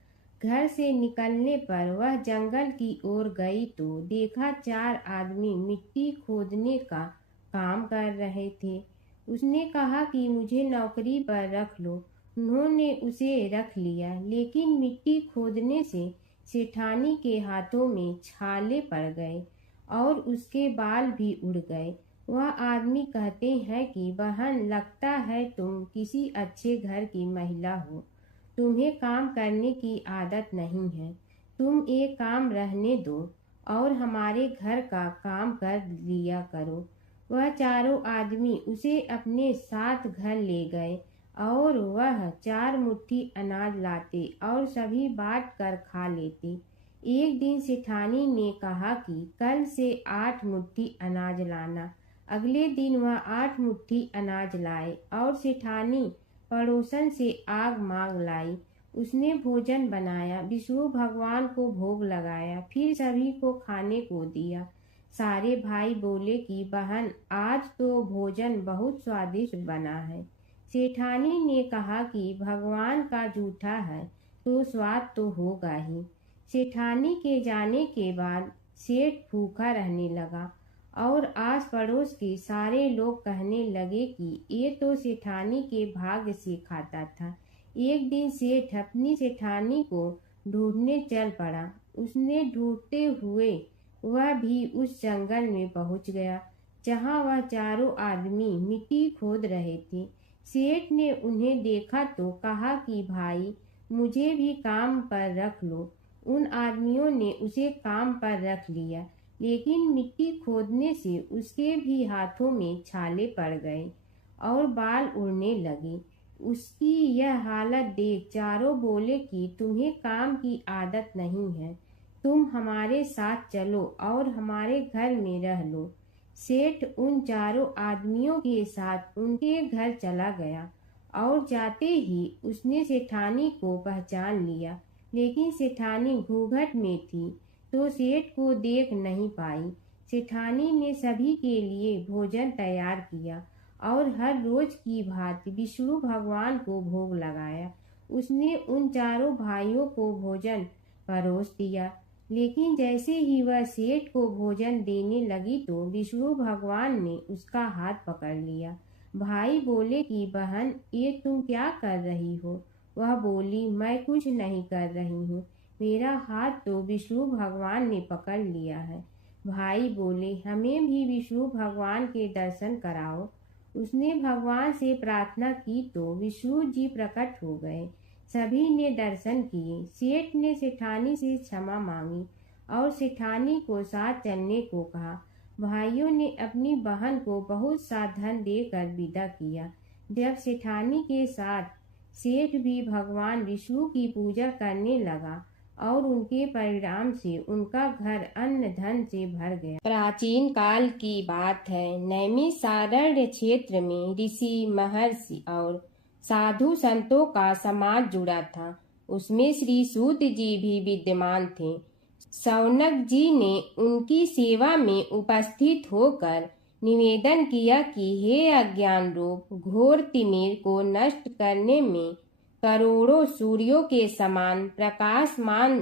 घर से निकलने पर वह जंगल की ओर गई तो देखा 4 आदमी मिट्टी खोदने का काम कर रहे थे। उसने कहा कि मुझे नौकरी पर रख लो। उन्होंने उसे रख लिया, लेकिन मिट्टी खोदने से सेठानी के हाथों में छाले पड़ गए और उसके बाल भी उड़ गए। वह आदमी कहते हैं कि बहन, लगता है तुम किसी अच्छे घर की महिला हो। तुम्हें काम करने की आदत नहीं है। तुम एक काम रहने दो और हमारे घर का काम कर लिया करो। वह चारों आदमी उसे अपने साथ घर ले गए और वह 4 मुट्ठी अनाज लाते और सभी बांट कर खा लेते। एक दिन सेठानी ने कहा कि कल से 8 मुट्ठी अनाज लाना। अगले दिन वह 8 मुट्ठी अनाज लाए और सेठानी पड़ोसन से आग मांग लाई। उसने भोजन बनाया, विष्णु भगवान को भोग लगाया, फिर सभी को खाने को दिया। सारे भाई बोले कि बहन, आज तो भोजन बहुत स्वादिष्ट बना है। सेठानी ने कहा कि भगवान का जूठा है तो स्वाद तो होगा ही। सेठानी के जाने के बाद सेठ भूखा रहने लगा और आस पड़ोस के सारे लोग कहने लगे कि ये तो सेठानी के भाग्य से खाता था। एक दिन सेठ अपनी सेठानी को ढूंढने चल पड़ा। उसने ढूंढते हुए वह भी उस जंगल में पहुंच गया जहां वह चारों आदमी मिट्टी खोद रहे थे। सेठ ने उन्हें देखा तो कहा कि भाई, मुझे भी काम पर रख लो। उन आदमियों ने उसे काम पर रख लिया, लेकिन मिट्टी खोदने से उसके भी हाथों में छाले पड़ गए और बाल उड़ने लगे। उसकी यह हालत देख चारों बोले कि तुम्हें काम की आदत नहीं है, तुम हमारे साथ चलो और हमारे घर में रह लो। सेठ उन चारों आदमियों के साथ उनके घर चला गया और जाते ही उसने सेठानी को पहचान लिया, लेकिन सेठानी घूंघट में थी तो सेठ को देख नहीं पाई। सेठानी ने सभी के लिए भोजन तैयार किया और हर रोज की भांति विष्णु भगवान को भोग लगाया। उसने उन चारों भाइयों को भोजन परोस दिया, लेकिन जैसे ही वह सेठ को भोजन देने लगी तो विष्णु भगवान ने उसका हाथ पकड़ लिया। भाई बोले कि बहन, ये तुम क्या कर रही हो? वह बोली, मैं कुछ नहीं कर रही हूँ, मेरा हाथ तो विष्णु भगवान ने पकड़ लिया है। भाई बोले, हमें भी विष्णु भगवान के दर्शन कराओ। उसने भगवान से प्रार्थना की तो विष्णु जी प्रकट हो गए। सभी ने दर्शन किए। सेठ ने सेठानी से क्षमा मांगी और सेठानी को साथ चलने को कहा। भाइयों ने अपनी बहन को बहुत सा धन देकर विदा किया। जब सेठानी के साथ सेठ भी भगवान विष्णु की पूजा करने लगा और उनके परिणाम से उनका घर अन्न धन से भर गया। प्राचीन काल की बात है। नैमिषारण्य क्षेत्र में ऋषि, महर्षि और साधु संतों का समाज जुड़ा था। उसमें श्री सूत जी भी विद्यमान थे। शौनक जी ने उनकी सेवा में उपस्थित होकर निवेदन किया कि हे अज्ञान रूप घोर तिमिर को नष्ट करने में करोड़ों सूर्यों के समान प्रकाशमान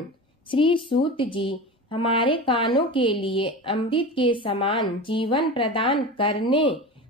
श्री सूत जी, हमारे कानों के लिए अमृत के समान जीवन प्रदान करने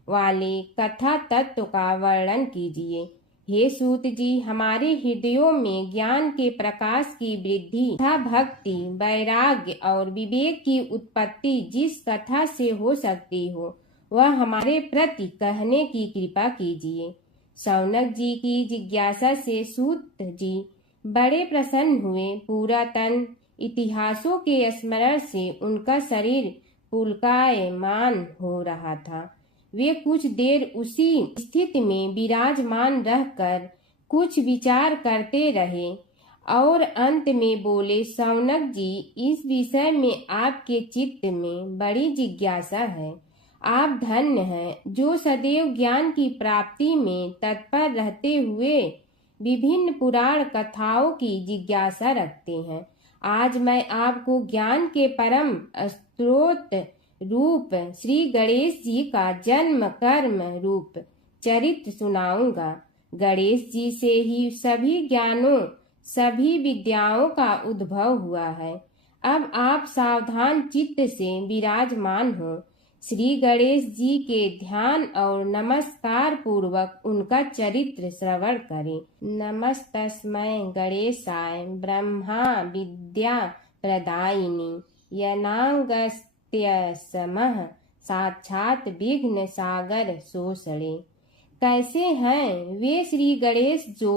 वाले कथा तत्व का वर्णन कीजिए। हे सूत जी, हमारे हृदयों में ज्ञान के प्रकाश की वृद्धि तथा भक्ति, वैराग्य और विवेक की उत्पत्ति जिस कथा से हो सकती हो, वह हमारे प्रति कहने की कृपा कीजिए। शौनक जी की जिज्ञासा से सूत जी बड़े प्रसन्न हुए। पुरातन इतिहासों के स्मरण से उनका शरीर पुलकायमान हो रहा था। वे कुछ देर उसी स्थिति में विराजमान रहकर कुछ विचार करते रहे। और अंत में बोले, शौनक जी, इस विषय में आपके चित्त में बड़ी जिज्ञासा है। आप धन्य हैं जो सदैव ज्ञान की प्राप्ति में तत्पर रहते हुए विभिन्न पुराण कथाओं की जिज्ञासा रखते हैं। आज मैं आपको ज्ञान के परम स्रोत रूप श्री गणेश जी का जन्म कर्म रूप चरित्र सुनाऊंगा। गणेश जी से ही सभी ज्ञानों सभी विद्याओं का उद्भव हुआ है। अब आप सावधान चित्त से विराजमान हो। श्री गणेश जी के ध्यान और नमस्कार पूर्वक उनका चरित्र श्रवण करें। नमस्तस्मै गणेशाय ब्रह्मा विद्या प्रदायिनी यनागस्त्यसमः साक्षात विघ्न सागर सोसड़े। कैसे हैं वे श्री गणेश जो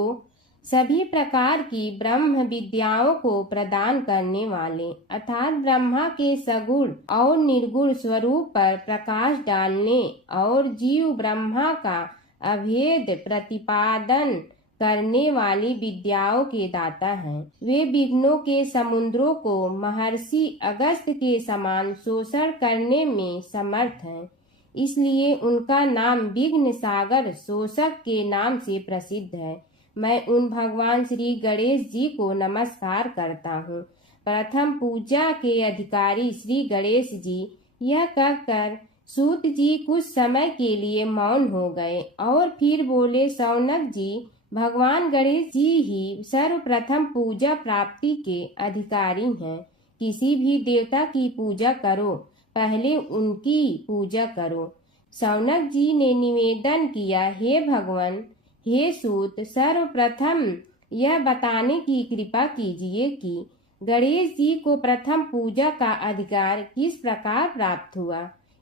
सभी प्रकार की ब्रह्म विद्याओं को प्रदान करने वाले, अर्थात ब्रह्मा के सगुण और निर्गुण स्वरूप पर प्रकाश डालने और जीव ब्रह्मा का अभेद प्रतिपादन करने वाली विद्याओं के दाता हैं। वे विघ्नों के समुद्रों को महर्षि अगस्त्य के समान शोषण करने में समर्थ हैं। इसलिए उनका नाम विघ्न सागर शोषक के नाम से प्रसिद्ध है। मैं उन भगवान श्री गणेश जी को नमस्कार करता हूँ। प्रथम पूजा के अधिकारी श्री गणेश जी, यह कहकर सूत जी कुछ समय के लिए मौन हो गए और फिर बोले, शौनक जी, भगवान गणेश जी ही सर्वप्रथम पूजा प्राप्ति के अधिकारी हैं। किसी भी देवता की पूजा करो, पहले उनकी पूजा करो। शौनक जी ने निवेदन किया, हे भगवान, हे सूत, सर्वप्रथम यह बताने की कृपा कीजिए कि गणेश जी को प्रथम पूजा का अधिकार किस प्रकार प्राप्त हुआ।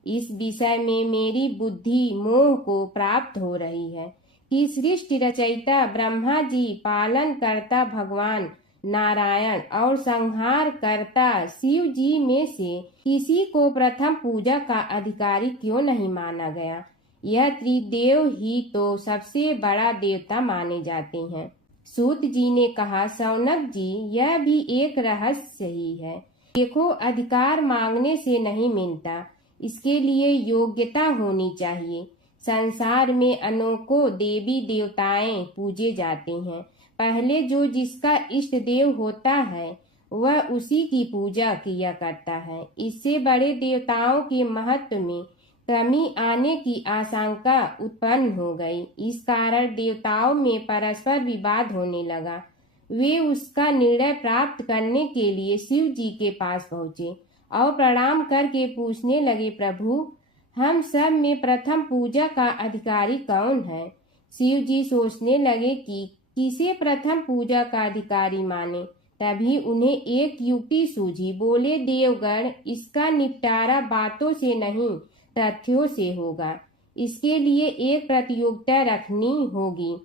इस विषय में मेरी बुद्धि मोह को प्राप्त हो रही है कि सृष्टि रचयिता ब्रह्मा जी, पालन करता भगवान नारायण और संहार करता शिव जी में से किसी को प्रथम पूजा का अधिकारी क्यों नहीं माना गया। यह त्रिदेव ही तो सबसे बड़ा देवता माने जाते हैं। सूत जी ने कहा, शौनक जी, यह भी एक रहस्य ही है। देखो, अधिकार मांगने से नहीं मिलता, इसके लिए योग्यता होनी चाहिए। संसार में अनेकों देवी देवताएं पूजे जाते हैं। पहले जो जिसका इष्ट देव होता है वह उसी की पूजा किया करता है। इससे बड़े देवताओं के महत्व में कमी आने की आशंका उत्पन्न हो गई। इस कारण देवताओं में परस्पर विवाद होने लगा। वे उसका निर्णय प्राप्त करने के लिए शिव जी के पास पहुँचे और प्रणाम करके पूछने लगे, प्रभु, हम सब में प्रथम पूजा का अधिकारी कौन है। शिव जी सोचने लगे कि किसे प्रथम पूजा का अधिकारी माने। तभी उन्हें एक युक्ति सूझी। बोले, देवगण, इसका निपटारा बातों से नहीं तथ्यों से होगा। इसके लिए एक प्रतियोगिता रखनी होगी,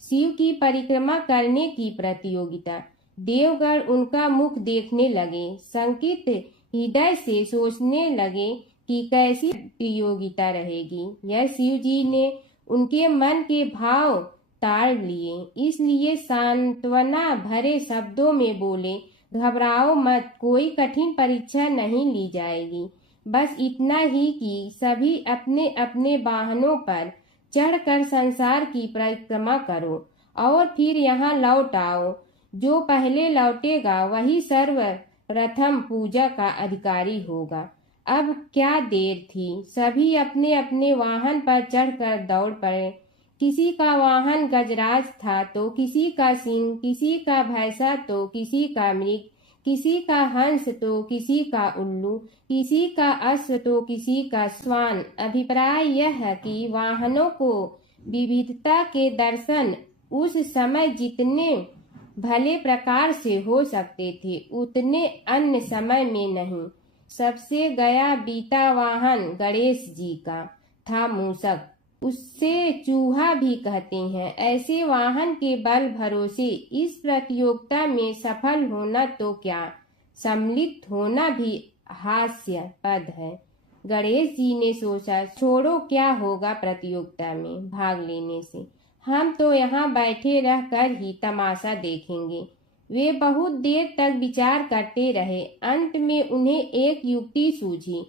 शिव की परिक्रमा करने की प्रतियोगिता। देवगण उनका मुख देखने लगे, शंकित हृदय से सोचने लगे कि कैसी प्रतियोगिता रहेगी। यह शिव जी ने उनके मन के भाव ताड़ लिए, इसलिए सांत्वना भरे शब्दों में बोले, घबराओ मत, कोई कठिन परीक्षा नहीं ली जाएगी। बस इतना ही कि सभी अपने अपने वाहनों पर चढ़कर संसार की परिक्रमा करो और फिर यहाँ लौट आओ। जो पहले लौटेगा वही सर्वप्रथम पूजा का अधिकारी होगा। अब क्या देर थी, सभी अपने अपने वाहन पर चढ़कर दौड़ पड़े। किसी का वाहन गजराज था तो किसी का सिंह, किसी का भैंसा तो किसी का मृग, किसी का हंस तो किसी का उल्लू, किसी का अश्व तो किसी का श्वान। अभिप्राय यह है कि वाहनों को विविधता के दर्शन उस समय जितने भले प्रकार से हो सकते थे उतने अन्य समय में नहीं। सबसे गया बीता वाहन गणेश जी का था मूषक, उससे चूहा भी कहते हैं। ऐसे वाहन के बल भरोसे इस प्रतियोगिता में सफल होना तो क्या, सम्मिलित होना भी हास्यास्पद है। गणेश जी ने सोचा, छोड़ो, क्या होगा प्रतियोगिता में भाग लेने से, हम तो यहाँ बैठे रहकर ही तमाशा देखेंगे। वे बहुत देर तक विचार करते रहे। अंत में उन्हें एक युक्ति सूझी।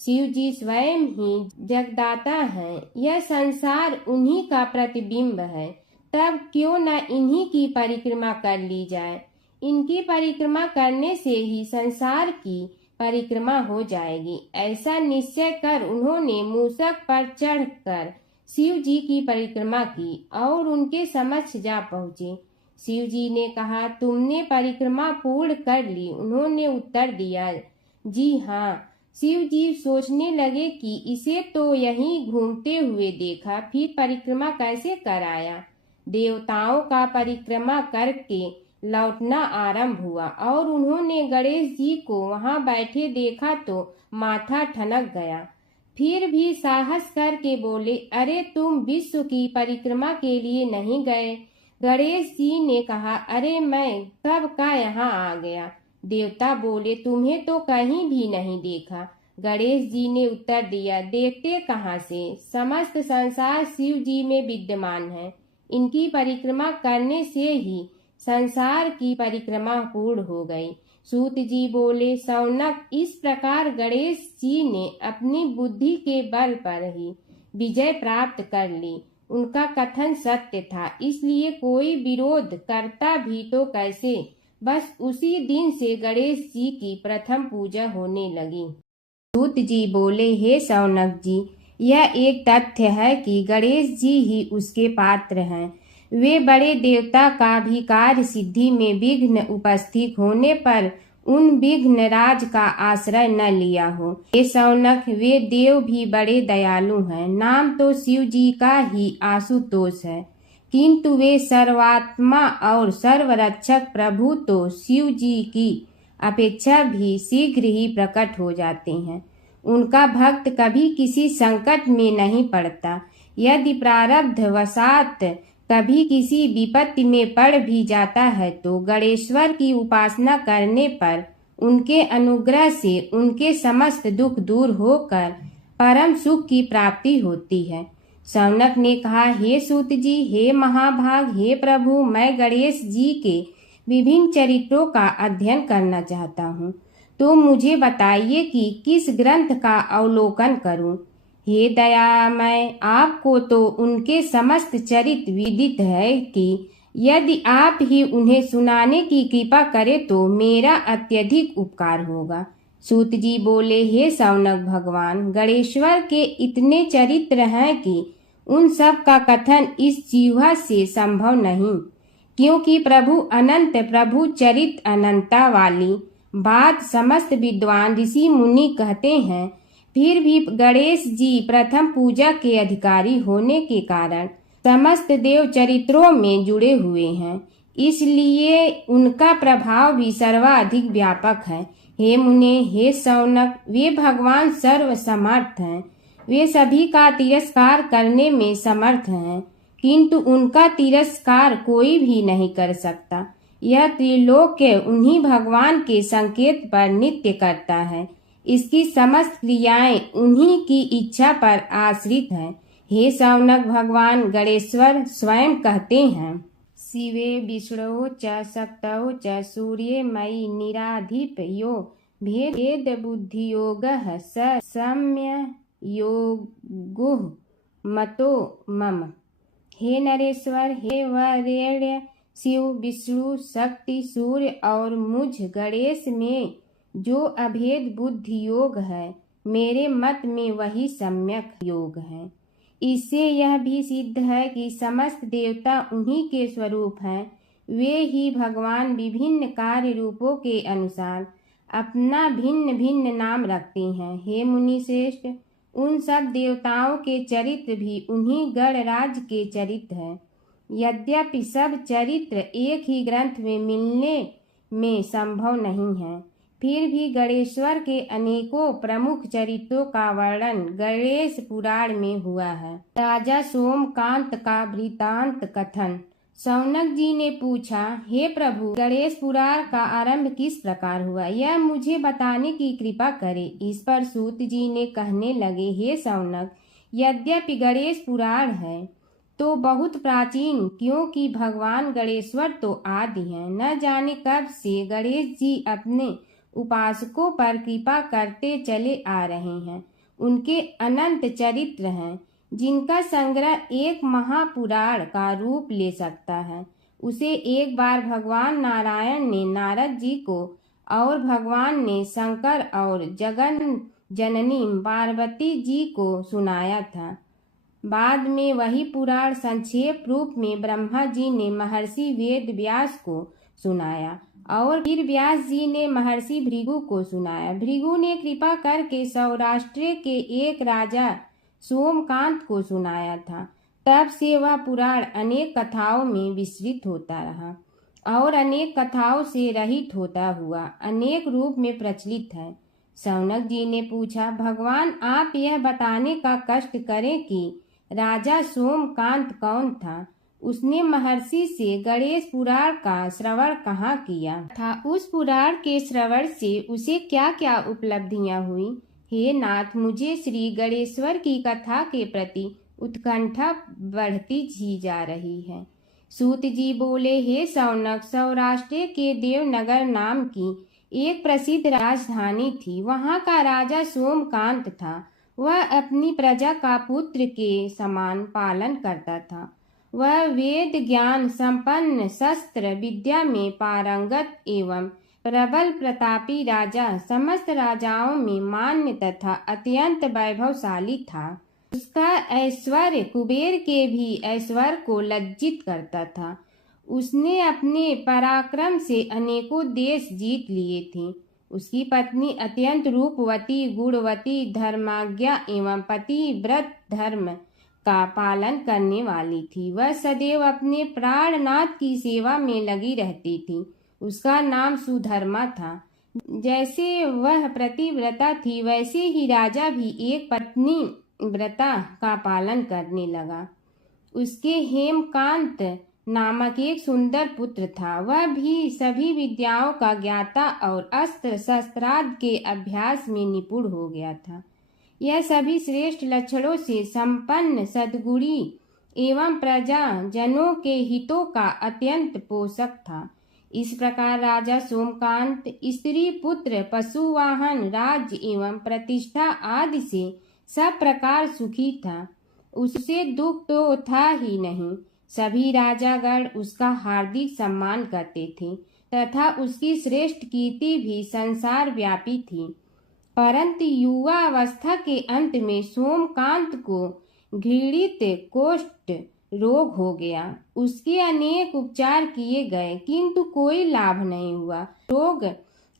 शिव जी स्वयं ही जगदाता हैं, यह संसार उन्हीं का प्रतिबिंब है, तब क्यों न इन्हीं की परिक्रमा कर ली जाए। इनकी परिक्रमा करने से ही संसार की परिक्रमा हो जाएगी। ऐसा निश्चय कर उन्होंने मूषक पर चढ़कर शिव जी की परिक्रमा की और उनके समक्ष जा पहुँचे। शिव जी ने कहा, तुमने परिक्रमा पूर्ण कर ली? उन्होंने उत्तर दिया, जी हाँ। शिव जी सोचने लगे कि इसे तो यहीं घूमते हुए देखा, फिर परिक्रमा कैसे कर आया। देवताओं का परिक्रमा करके लौटना आरंभ हुआ और उन्होंने गणेश जी को वहां बैठे देखा तो माथा ठनक गया। फिर भी साहस करके बोले, अरे तुम विश्व की परिक्रमा के लिए नहीं गए? गणेश जी ने कहा, अरे मैं कब का यहाँ आ गया। देवता बोले, तुम्हें तो कहीं भी नहीं देखा। गणेश जी ने उत्तर दिया, देखते कहाँ से, समस्त संसार शिव जी में विद्यमान है। इनकी परिक्रमा करने से ही संसार की परिक्रमा पूर्ण हो गई। सूत जी बोले, शौनक, इस प्रकार गणेश जी ने अपनी बुद्धि के बल पर ही विजय प्राप्त कर ली। उनका कथन सत्य था, इसलिए कोई विरोध करता भी तो कैसे। बस उसी दिन से गणेश जी की प्रथम पूजा होने लगी। सूत जी बोले, हे शौनक जी, यह एक तथ्य है कि गणेश जी ही उसके पात्र हैं। वे बड़े देवता का भी कार्य सिद्धि में विघ्न उपस्थित होने पर उन विघ्न राज का आश्रय न लिया हो। हे शौनक, वे देव भी बड़े दयालु हैं। नाम तो शिव जी का ही आशुतोष है, किंतु वे सर्वात्मा और सर्वरक्षक प्रभु तो शिव जी की अपेक्षा भी शीघ्र ही प्रकट हो जाते हैं। उनका भक्त कभी किसी संकट में नहीं पड़ता। यदि प्रारब्ध वशात कभी किसी विपत्ति में पड़ भी जाता है तो गणेश्वर की उपासना करने पर उनके अनुग्रह से उनके समस्त दुख दूर होकर परम सुख की प्राप्ति होती है। शौनक ने कहा, हे सूत जी, हे महाभाग, हे प्रभु, मैं गणेश जी के विभिन्न चरित्रों का अध्ययन करना चाहता हूँ, तो मुझे बताइए कि किस ग्रंथ का अवलोकन करूँ। हे दयामय, आपको तो उनके समस्त चरित्र विदित है कि यदि आप ही उन्हें सुनाने की कृपा करें तो मेरा अत्यधिक उपकार होगा। सूत जी बोले, हे शौनक भगवान, गणेश्वर के इतने चरित्र हैं कि उन सब का कथन इस जीवा से संभव नहीं, क्योंकि प्रभु अनंत, प्रभु चरित्र अनंता वाली बात समस्त विद्वान ऋषि मुनि कहते हैं। फिर भी गणेश जी प्रथम पूजा के अधिकारी होने के कारण समस्त देव चरित्रों में जुड़े हुए हैं, इसलिए उनका प्रभाव भी सर्वाधिक व्यापक है। हे मुने, हे शौनक, वे भगवान सर्व समर्थ हैं। वे सभी का तिरस्कार करने में समर्थ हैं, किंतु उनका तिरस्कार कोई भी नहीं कर सकता। यह त्रिलोक्य उन्हीं भगवान के संकेत पर नित्य करता है। इसकी समस्त क्रियाएं उन्हीं की इच्छा पर आश्रित हैं। हे शौनक भगवान गणेश्वर स्वयं कहते हैं, शिवे विष्णु च शक्तौ च सूर्ये मयि निराधिप यो भेद बुद्धि योगः स सम्य योगुः मतो मम। हे नरेश्वर, हे वरेण्य, शिव, विष्णु, शक्ति, सूर्य और मुझ गणेश में जो अभेद बुद्धि योग है, मेरे मत में वही सम्यक योग है। इससे यह भी सिद्ध है कि समस्त देवता उन्हीं के स्वरूप हैं। वे ही भगवान विभिन्न कार्य रूपों के अनुसार अपना भिन्न भिन्न नाम रखते हैं। हे मुनि श्रेष्ठ, उन सब देवताओं के चरित्र भी उन्हीं गणराज के चरित्र हैं। यद्यपि सब चरित्र एक ही ग्रंथ में मिलने में संभव नहीं है, फिर भी गणेश्वर के अनेकों प्रमुख चरित्रों का वर्णन गणेश पुराण में हुआ है। राजा सोमकांत का वृतांत कथन। शौनक जी ने पूछा, हे प्रभु, गणेश पुराण का आरंभ किस प्रकार हुआ, यह मुझे बताने की कृपा करे। इस पर सूत जी ने कहने लगे, हे शौनक, यद्यपि गणेश पुराण है, तो बहुत प्राचीन, क्योंकि भगवान गणेश्वर तो आदि हैं। न जाने कब से गणेश जी अपने उपासकों पर कृपा करते चले आ रहे हैं। उनके अनंत चरित्र हैं, जिनका संग्रह एक महापुराण का रूप ले सकता है। उसे एक बार भगवान नारायण ने नारद जी को और भगवान ने शंकर और जगन जननी पार्वती जी को सुनाया था। बाद में वही पुराण संक्षेप रूप में ब्रह्मा जी ने महर्षि वेद व्यास को सुनाया और फिर व्यास जी ने महर्षि भृगु को सुनाया। भृगु ने कृपा करके सौराष्ट्र के एक राजा सोमकांत को सुनाया था। तब से वह पुराण अनेक कथाओं में विस्तृत होता रहा और अनेक कथाओं से रहित होता हुआ अनेक रूप में प्रचलित है। शौनक जी ने पूछा, भगवान आप यह बताने का कष्ट करें कि राजा सोमकांत कौन था। उसने महर्षि से गणेश पुराण का श्रवण कहाँ किया था, उस पुराण के श्रवण से उसे क्या क्या उपलब्धियां हुई। हे नाथ, मुझे श्री गणेश्वर की कथा के प्रति उत्कंठा बढ़ती ही जा रही है। सूत जी बोले, हे शौनक, सौराष्ट्र के देवनगर नाम की एक प्रसिद्ध राजधानी थी। वहाँ का राजा सोमकांत था। वह अपनी प्रजा का पुत्र के समान पालन करता था। वह वेद ज्ञान संपन्न, शस्त्र विद्या में पारंगत एवं प्रबल प्रतापी राजा, समस्त राजाओं में मान्य तथा अत्यंत वैभवशाली था। उसका ऐश्वर्य कुबेर के भी ऐश्वर्य को लज्जित करता था। उसने अपने पराक्रम से अनेकों देश जीत लिए थे। उसकी पत्नी अत्यंत रूपवती, गुणवती, धर्माज्ञा एवं पतिव्रत धर्म का पालन करने वाली थी। वह सदैव अपने प्राणनाथ की सेवा में लगी रहती थी। उसका नाम सुधर्मा था। जैसे वह प्रतिव्रता थी, वैसे ही राजा भी एक पत्नी व्रता का पालन करने लगा। उसके हेमकांत नामक एक सुंदर पुत्र था। वह भी सभी विद्याओं का ज्ञाता और अस्त्र शस्त्रादि के अभ्यास में निपुण हो गया था। यह सभी श्रेष्ठ लक्षणों से संपन्न, सद्गुणी एवं प्रजा जनों के हितों का अत्यंत पोषक था। इस प्रकार राजा सोमकांत स्त्री पुत्र, पशु वाहन, राज्य एवं प्रतिष्ठा आदि से सब प्रकार सुखी था। उससे दुख तो था ही नहीं। सभी राजागण उसका हार्दिक सम्मान करते थे तथा उसकी श्रेष्ठ कीर्ति भी संसार व्यापी थी। परंतु युवा अवस्था के अंत में सोमकांत को घृणित कोष्ठ रोग हो गया। उसके अनेक उपचार किए गए, किंतु कोई लाभ नहीं हुआ। रोग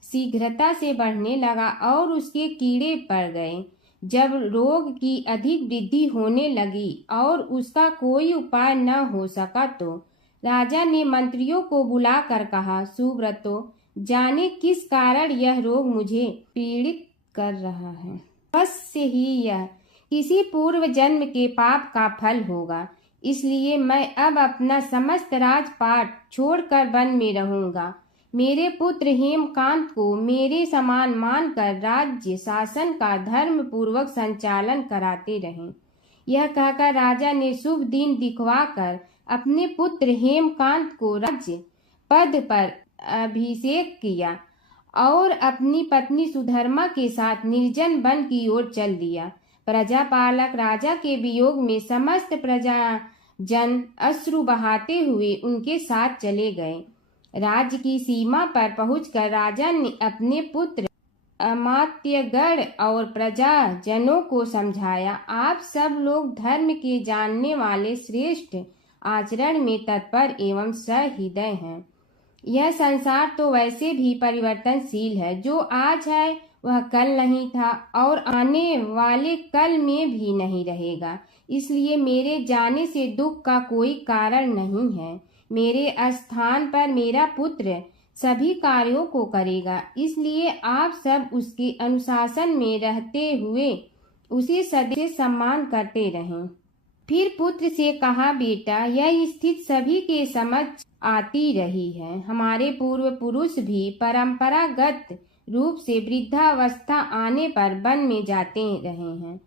शीघ्रता से बढ़ने लगा और उसके कीड़े पड़ गए। जब रोग की अधिक वृद्धि होने लगी और उसका कोई उपाय न हो सका, तो राजा ने मंत्रियों को बुलाकर कहा, सुव्रतो, जाने किस कारण यह रोग मुझे पीड़ित कर रहा है। अवश्य ही यह किसी पूर्व जन्म के पाप का फल होगा। इसलिए मैं अब अपना समस्त राजपाट छोड़कर वन में रहूंगा। मेरे पुत्र हेमकांत को मेरे समान मानकर राज्य शासन का धर्म पूर्वक संचालन कराते रहें। यह कहकर राजा ने शुभ दिन दिखवाकर अपने पुत्र हेमकांत को राज्य पद पर अभिषेक किया और अपनी पत्नी सुधर्मा के साथ निर्जन वन की ओर चल दिया। प्रजापालक राजा के वियोग में समस्त प्रजा जन अश्रु बहाते हुए उनके साथ चले गए। राज्य की सीमा पर पहुंचकर राजा ने अपने पुत्र अमात्यगण और प्रजा जनों को समझाया, आप सब लोग धर्म के जानने वाले, श्रेष्ठ आचरण में तत्पर एवं सहृदय हैं। यह संसार तो वैसे भी परिवर्तनशील है। जो आज है वह कल नहीं था और आने वाले कल में भी नहीं रहेगा। इसलिए मेरे जाने से दुख का कोई कारण नहीं है। मेरे स्थान पर मेरा पुत्र सभी कार्यों को करेगा। इसलिए आप सब उसके अनुशासन में रहते हुए उसे सदैव सम्मान करते रहें। फिर पुत्र से कहा, बेटा, यह स्थिति सभी के समझ आती रही है। हमारे पूर्व पुरुष भी परंपरागत रूप से वृद्धावस्था आने पर वन में जाते रहे हैं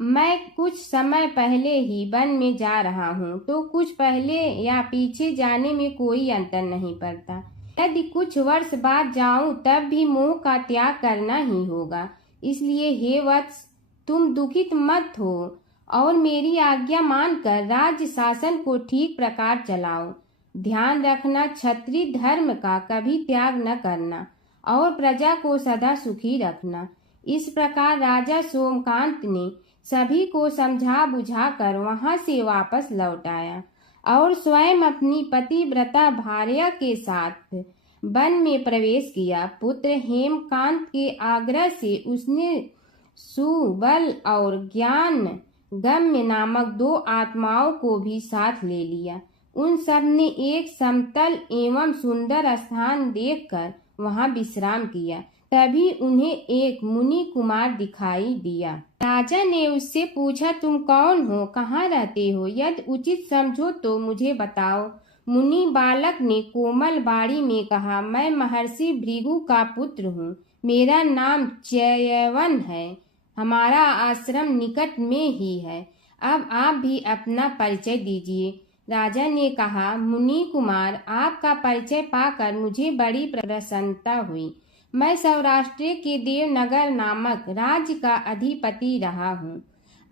मैं कुछ समय पहले ही वन में जा रहा हूँ, तो कुछ पहले या पीछे जाने में कोई अंतर नहीं पड़ता। यदि कुछ वर्ष बाद जाऊं तब भी मोह का त्याग करना ही होगा। इसलिए हे वत्स, तुम दुखित मत हो और मेरी आज्ञा मानकर राज्य शासन को ठीक प्रकार चलाओ। ध्यान रखना, क्षत्रिय धर्म का कभी त्याग न करना और प्रजा को सदा सुखी रखना। इस प्रकार राजा सोमकांत ने सभी को समझा बुझा कर वहां से वापस लौट आया और स्वयं अपनी पतिव्रता भार्या के साथ वन में प्रवेश किया। पुत्र हेमकांत के आग्रह से उसने सुबल और ज्ञान गम्य नामक 2 आत्माओं को भी साथ ले लिया। उन सब ने एक समतल एवं सुंदर स्थान देखकर वहां विश्राम किया। तभी उन्हें एक मुनि कुमार दिखाई दिया। राजा ने उससे पूछा, तुम कौन हो, कहाँ रहते हो? यदि उचित समझो तो मुझे बताओ। मुनि बालक ने कोमल बाणी में कहा, मैं महर्षि भृगु का पुत्र हूँ। मेरा नाम च्यवन है। हमारा आश्रम निकट में ही है। अब आप भी अपना परिचय दीजिए। राजा ने कहा, मुनि कुमार, आपका परिचय पाकर मुझे बड़ी प्रसन्नता हुई। मैं सौराष्ट्र के देवनगर नामक राज्य का अधिपति रहा हूँ।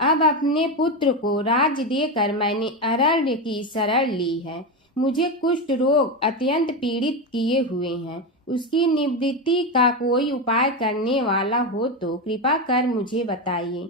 अब अपने पुत्र को राज्य देकर मैंने अरण्य की शरण ली है। मुझे कुष्ठ रोग अत्यंत पीड़ित किए हुए हैं। उसकी निवृत्ति का कोई उपाय करने वाला हो तो कृपा कर मुझे बताइए।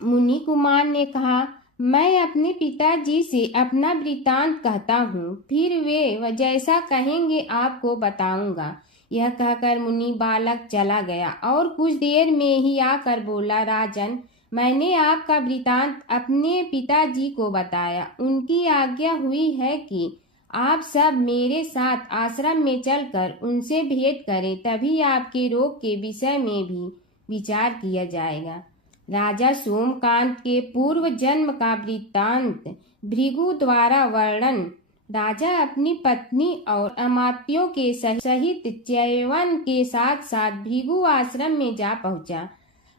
मुनि कुमार ने कहा, मैं अपने पिताजी से अपना वृत्तांत कहता हूँ, फिर वे जैसा कहेंगे आपको बताऊंगा। यह कहकर मुनि बालक चला गया और कुछ देर में ही आकर बोला, राजन, मैंने आपका वृत्तांत अपने पिताजी को बताया। उनकी आज्ञा हुई है कि आप सब मेरे साथ आश्रम में चलकर उनसे भेंट करें, तभी आपके रोग के विषय में भी विचार किया जाएगा। राजा सोमकांत के पूर्व जन्म का वृत्तांत भृगु द्वारा वर्णन। राजा अपनी पत्नी और अमात्यों के सहित च्यवन के साथ साथ भृगु आश्रम में जा पहुंचा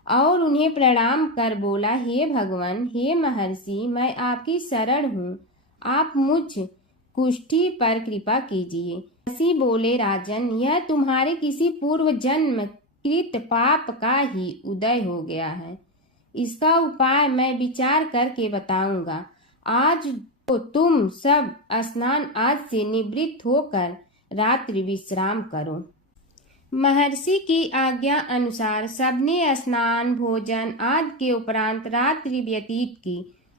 और उन्हें प्रणाम कर बोला, हे भगवान, हे महर्षि, मैं आपकी शरण हूँ। आप मुझ कुष्ठी पर कृपा कीजिए। महर्षि बोले, राजन, यह तुम्हारे किसी पूर्व जन्म कृत पाप का ही उदय हो गया है। इसका उपाय मैं विचार करके बताऊंगा। आज तो तुम सब स्नान आज से निवृत्त होकर रात्रि विश्राम करो। महर्षि की आज्ञा अनुसार सबने स्नान भोजन आदि के उपरांत रात्रि व्यतीत की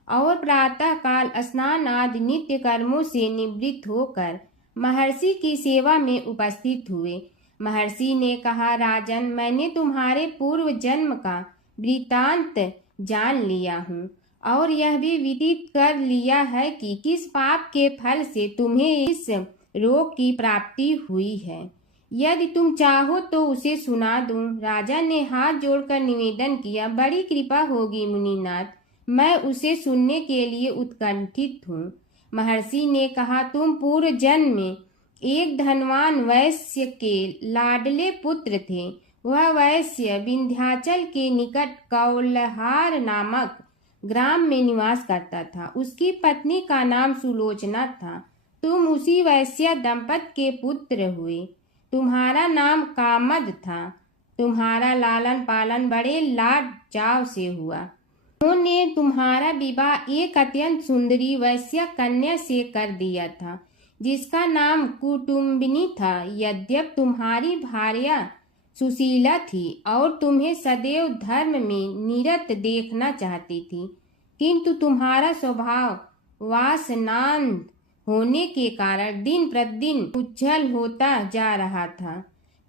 और प्रातः काल स्नान आदि नित्य कर्मों से निवृत्त होकर महर्षि की सेवा में उपस्थित हुए। महर्षि ने कहा, राजन, मैंने तुम्हारे पूर्व जन्म का वृत्तांत जान लिया हूँ और यह भी विदित कर लिया है कि किस पाप के फल से तुम्हें इस रोग की प्राप्ति हुई है। यदि तुम चाहो तो उसे सुना दूं। राजा ने हाथ जोड़कर निवेदन किया, बड़ी कृपा होगी मुनिनाथ, मैं उसे सुनने के लिए उत्कंठित हूँ। महर्षि ने कहा, तुम पूर्व जन्म में एक धनवान वैश्य के लाडले पुत्र थे। वह वैश्य विंध्याचल के निकट कौलहार नामक ग्राम में निवास करता था। उसकी पत्नी का नाम सुलोचना था। तुम उसी वैश्य दंपत के पुत्र हुए। तुम्हारा नाम कामद था। तुम्हारा लालन पालन बड़े लाड चाव से हुआ। उन्होंने तुम्हारा विवाह एक अत्यंत सुंदरी वैश्य कन्या से कर दिया था, जिसका नाम कुटुम्बिनी था। यद्यप तुम्हारी भार्या सुशीला थी और तुम्हें सदैव धर्म में निरत देखना चाहती थी, किंतु तुम्हारा स्वभाव वासनांध होने के कारण दिन प्रतिदिन उज्जवल होता जा रहा था।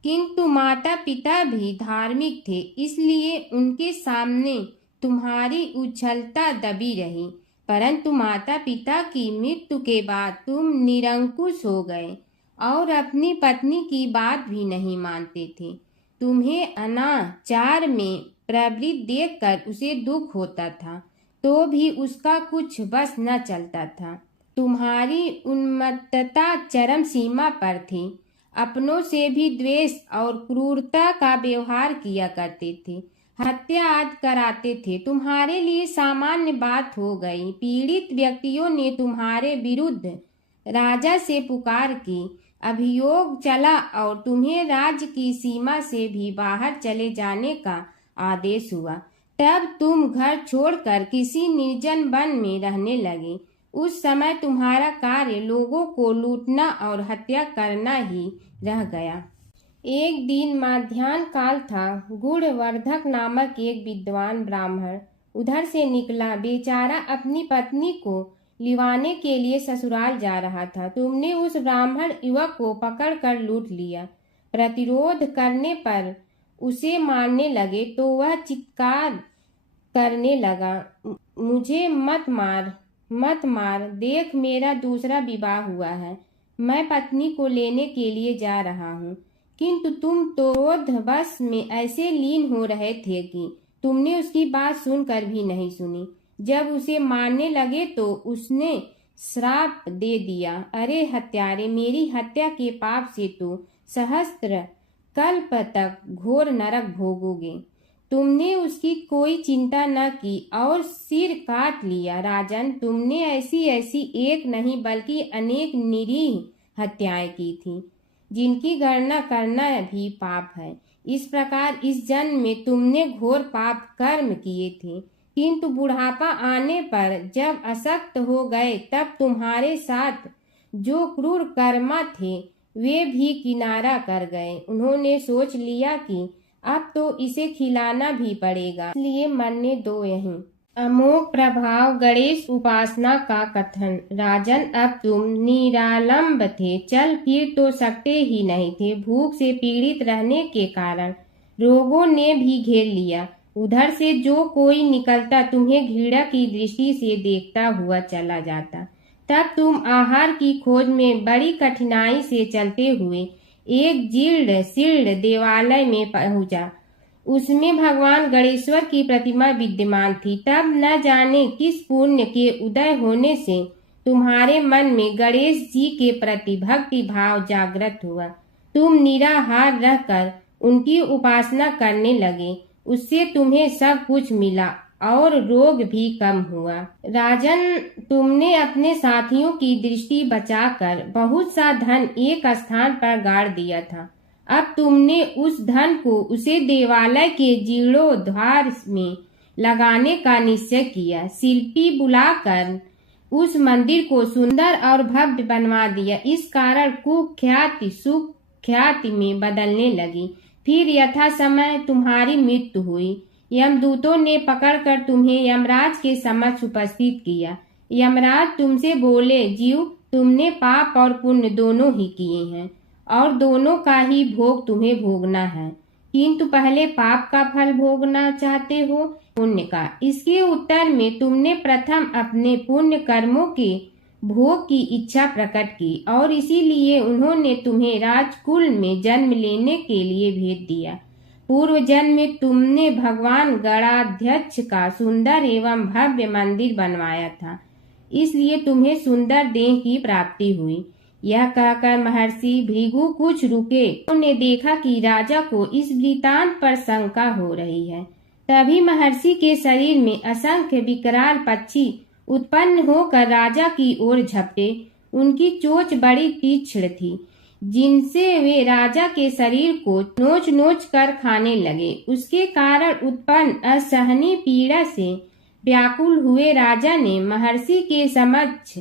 किंतु माता पिता भी धार्मिक थे, इसलिए उनके सामने तुम्हारी उज्ज्वलता दबी रही। परंतु माता पिता की मृत्यु के बाद तुम निरंकुश हो गए और अपनी पत्नी की बात भी नहीं मानते थे। तुम्हें अनाचार में प्रवृत्त देखकर उसे दुख होता था, तो भी उसका कुछ बस न चलता था। तुम्हारी उन्मत्तता चरम सीमा पर थी। अपनों से भी द्वेष और क्रूरता का व्यवहार किया करते थे। हत्या आदि कराते थे। तुम्हारे लिए सामान्य बात हो गई। पीड़ित व्यक्तियों ने तुम्हारे विरुद्ध राजा से पुकार की, अभियोग चला और तुम्हें राज्य की सीमा से भी बाहर चले जाने का आदेश हुआ। तब तुम घर छोड़कर किसी निर्जन वन में रहने लगे। उस समय तुम्हारा कार्य लोगों को लूटना और हत्या करना ही रह गया। एक दिन माध्याह्न काल था। गुणवर्धक नामक एक विद्वान ब्राह्मण उधर से निकला। बेचारा अपनी पत्नी को लिवाने के लिए ससुराल जा रहा था। तुमने उस ब्राह्मण युवक को पकड़कर लूट लिया। प्रतिरोध करने पर उसे मारने लगे तो वह चित्कार करने लगा, मुझे मत मार, मत मार, देख मेरा दूसरा विवाह हुआ है, मैं पत्नी को लेने के लिए जा रहा हूँ। किंतु तुम तो क्रोधवश में ऐसे लीन हो रहे थे कि तुमने उसकी बात सुनकर भी नहीं सुनी। जब उसे मारने लगे तो उसने श्राप दे दिया, अरे हत्यारे, मेरी हत्या के पाप से तो सहस्त्र कल्प तक घोर नरक भोगोगे। तुमने उसकी कोई चिंता न की और सिर काट लिया। राजन, तुमने ऐसी ऐसी एक नहीं बल्कि अनेक निरीह हत्याएं की थी, जिनकी गणना करना भी पाप है। इस प्रकार इस जन्म में तुमने घोर पाप कर्म किए थे, किंतु बुढ़ापा आने पर जब अशक्त हो गए तब तुम्हारे साथ जो क्रूर कर्मा थे वे भी किनारा कर गए। उन्होंने सोच लिया कि अब तो इसे खिलाना भी पड़ेगा, इसलिए मरने दो यहीं। अमोघ प्रभाव गणेश उपासना का कथन। राजन, अब तुम निरालंब थे, चल फिर तो सकते ही नहीं थे। भूख से पीड़ित रहने के कारण रोगों ने भी घेर लिया। उधर से जो कोई निकलता तुम्हें घृणा की दृष्टि से देखता हुआ चला जाता। तब तुम आहार की खोज में बड़ी कठिनाई से चलते हुए एक जीर्ण शीर्ण देवालय में पहुंचा। उसमें भगवान गणेश्वर की प्रतिमा विद्यमान थी। तब न जाने किस पुण्य के उदय होने से तुम्हारे मन में गणेश जी के प्रति भक्ति भाव जागृत हुआ। तुम निराहार रहकर उनकी उपासना करने लगे। उससे तुम्हें सब कुछ मिला और रोग भी कम हुआ। राजन, तुमने अपने साथियों की दृष्टि बचाकर बहुत सा धन एक स्थान पर गाड़ दिया था। अब तुमने उस धन को उसे देवालय के जीर्णोद्धार में लगाने का निश्चय किया। शिल्पी बुलाकर उस मंदिर को सुंदर और भव्य बनवा दिया। इस कारण कुख्याति सुख्याति में बदलने लगी। फिर यथा समय तुम्हारी मृत्यु हुई। यमदूतों ने पकड़कर तुम्हें यमराज के समक्ष उपस्थित किया। यमराज तुमसे बोले, जीव, तुमने पाप और पुण्य दोनों ही किए हैं और दोनों का ही भोग तुम्हें भोगना है, किंतु पहले पाप का फल भोगना चाहते हो पुण्य का। इसके उत्तर में तुमने प्रथम अपने पुण्य कर्मों के भोग की इच्छा प्रकट की और इसीलिए उन्होंने तुम्हें राजकुल में जन्म लेने के लिए भेज दिया। पूर्व जन्म में तुमने भगवान गणाध्यक्ष का सुंदर एवं भव्य मंदिर बनवाया था, इसलिए तुम्हें सुंदर देह की प्राप्ति हुई। यह कहकर महर्षि भृगु कुछ रुके। उन्होंने देखा कि राजा को इस वृतांत पर शंका हो रही है। तभी महर्षि के शरीर में असंख्य विकराल पक्षी उत्पन्न होकर राजा की ओर झपटे। उनकी चोंच बड़ी तीक्ष्ण थी, जिनसे वे राजा के शरीर को नोच नोच कर खाने लगे। उसके कारण उत्पन्न असहनीय पीड़ा से व्याकुल हुए राजा ने महर्षि के समक्ष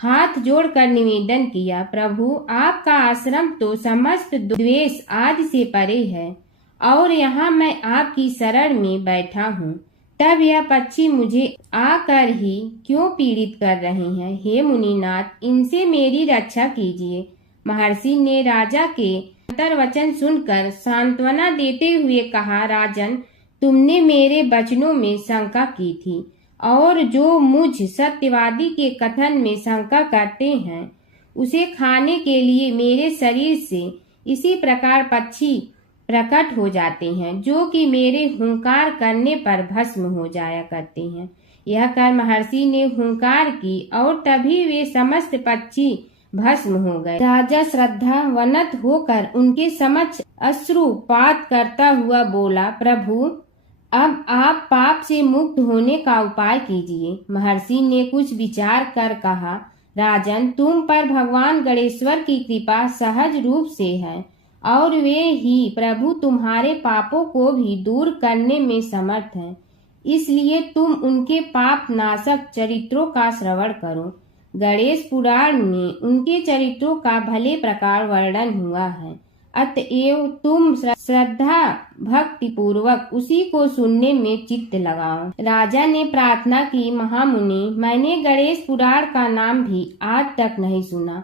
हाथ जोड़कर निवेदन किया, प्रभु, आपका आश्रम तो समस्त द्वेष आदि से परे है और यहाँ मैं आपकी शरण में बैठा हूँ। तब यह पक्षी मुझे आकर ही क्यों पीड़ित कर रहे हैं? हे मुनिनाथ, इनसे मेरी रक्षा कीजिए। महर्षि ने राजा के अंतर्वचन सुनकर सांत्वना देते हुए कहा, राजन, तुमने मेरे वचनों में शंका की थी और जो मुझ सत्यवादी के कथन में शंका करते हैं उसे खाने के लिए मेरे शरीर से इसी प्रकार पक्षी प्रकट हो जाते हैं, जो कि मेरे हुंकार करने पर भस्म हो जाया करते हैं। यह कर महर्षि ने हुंकार की और तभी वे समस्त पक्षी भस्म हो गए। राजा श्रद्धावनत होकर उनके समक्ष अश्रुपात करता हुआ बोला, प्रभु, अब आप पाप से मुक्त होने का उपाय कीजिए। महर्षि ने कुछ विचार कर कहा, राजन, तुम पर भगवान गणेश्वर की कृपा सहज रूप से है और वे ही प्रभु तुम्हारे पापों को भी दूर करने में समर्थ हैं। इसलिए तुम उनके पाप नाशक चरित्रों का श्रवण करो। गणेश पुराण में उनके चरित्रों का भले प्रकार वर्णन हुआ है, अतएव तुम श्रद्धा भक्ति पूर्वक उसी को सुनने में चित्त लगाओ। राजा ने प्रार्थना की, महामुनि, मैंने गणेश पुराण का नाम भी आज तक नहीं सुना,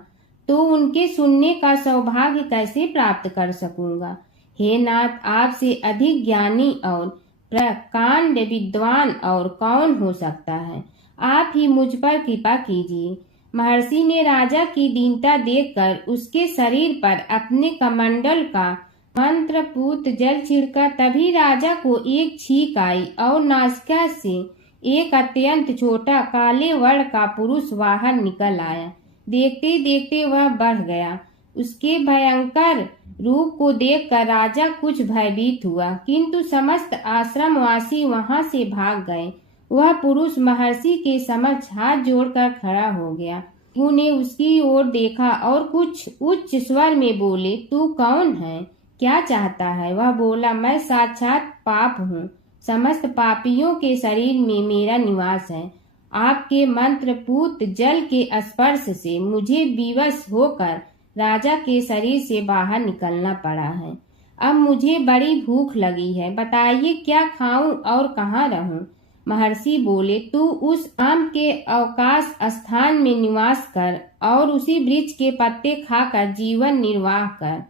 तो उनके सुनने का सौभाग्य कैसे प्राप्त कर सकूंगा। हे नाथ, आपसे अधिक ज्ञानी और प्रकांड विद्वान और कौन हो सकता है। आप ही मुझ पर कृपा कीजिए। महर्षि ने राजा की दीनता देखकर उसके शरीर पर अपने कमंडल का मंत्रपूत जल छिड़का। तभी राजा को एक छींक आई और नासिका से एक अत्यंत छोटा काले वर्ण का पुरुष बाहर निकल आया। देखते देखते वह बढ़ गया। उसके भयंकर रूप को देखकर राजा कुछ भयभीत हुआ, किंतु समस्त आश्रमवासी वहां से भाग गए। वह पुरुष महर्षि के समक्ष हाथ जोड़कर खड़ा हो गया। उन्होंने उसकी ओर देखा और कुछ उच्च स्वर में बोले, तू कौन है, क्या चाहता है। वह बोला, मैं साक्षात पाप हूँ, समस्त पापियों के शरीर में मेरा निवास है। आपके मंत्रपूत जल के स्पर्श से मुझे विवश होकर राजा के शरीर से बाहर निकलना पड़ा है। अब मुझे बड़ी भूख लगी है, बताइए क्या खाऊं और कहाँ रहूं। महर्षि बोले, तू उस आम के अवकाश स्थान में निवास कर और उसी वृक्ष के पत्ते खाकर जीवन निर्वाह कर।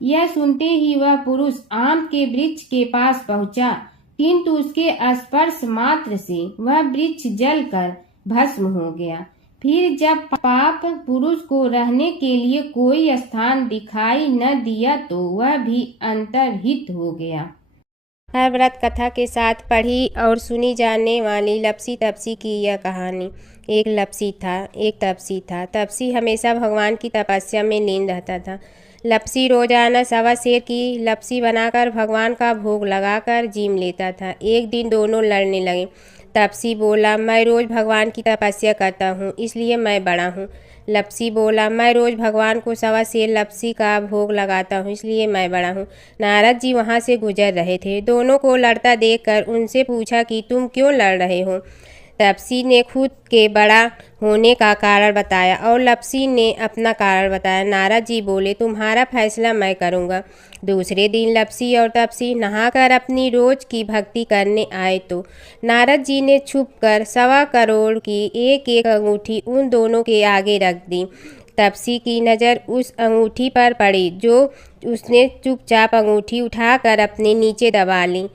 यह सुनते ही वह पुरुष आम के वृक्ष के पास पहुंचा, किंतु उसके स्पर्श मात्र से वह वृक्ष जलकर भस्म हो गया। फिर जब पाप पुरुष को रहने के लिए कोई स्थान दिखाई न दिया तो वह भी अंतर्हित हो गया। हर व्रत कथा के साथ पढ़ी और सुनी जाने वाली लपसी तपसी की यह कहानी। एक लपसी था, एक तपसी था। तपसी हमेशा भगवान की तपस्या में लीन रहता था। लपसी रोजाना सवा सेर की लपसी बनाकर भगवान का भोग लगाकर जीम लेता था। एक दिन दोनों लड़ने लगे। तपसी बोला, मैं रोज भगवान की तपस्या करता हूँ, इसलिए मैं बड़ा हूँ। लपसी बोला, मैं रोज भगवान को सवा सेर लपसी का भोग लगाता हूँ, इसलिए मैं बड़ा हूँ। नारद जी वहाँ से गुजर रहे थे। दोनों को लड़ता देखकर उनसे पूछा कि तुम क्यों लड़ रहे हो। तपसी ने खुद के बड़ा होने का कारण बताया और लपसी ने अपना कारण बताया। नारद जी बोले, तुम्हारा फैसला मैं करूँगा। दूसरे दिन लपसी और तपसी नहाकर अपनी रोज की भक्ति करने आए तो नारद जी ने छुपकर 1.25 करोड़ की एक एक अंगूठी उन दोनों के आगे रख दी। तपसी की नज़र उस अंगूठी पर पड़ी जो उसने चुपचाप अंगूठी उठाकर अपने नीचे दबा ली।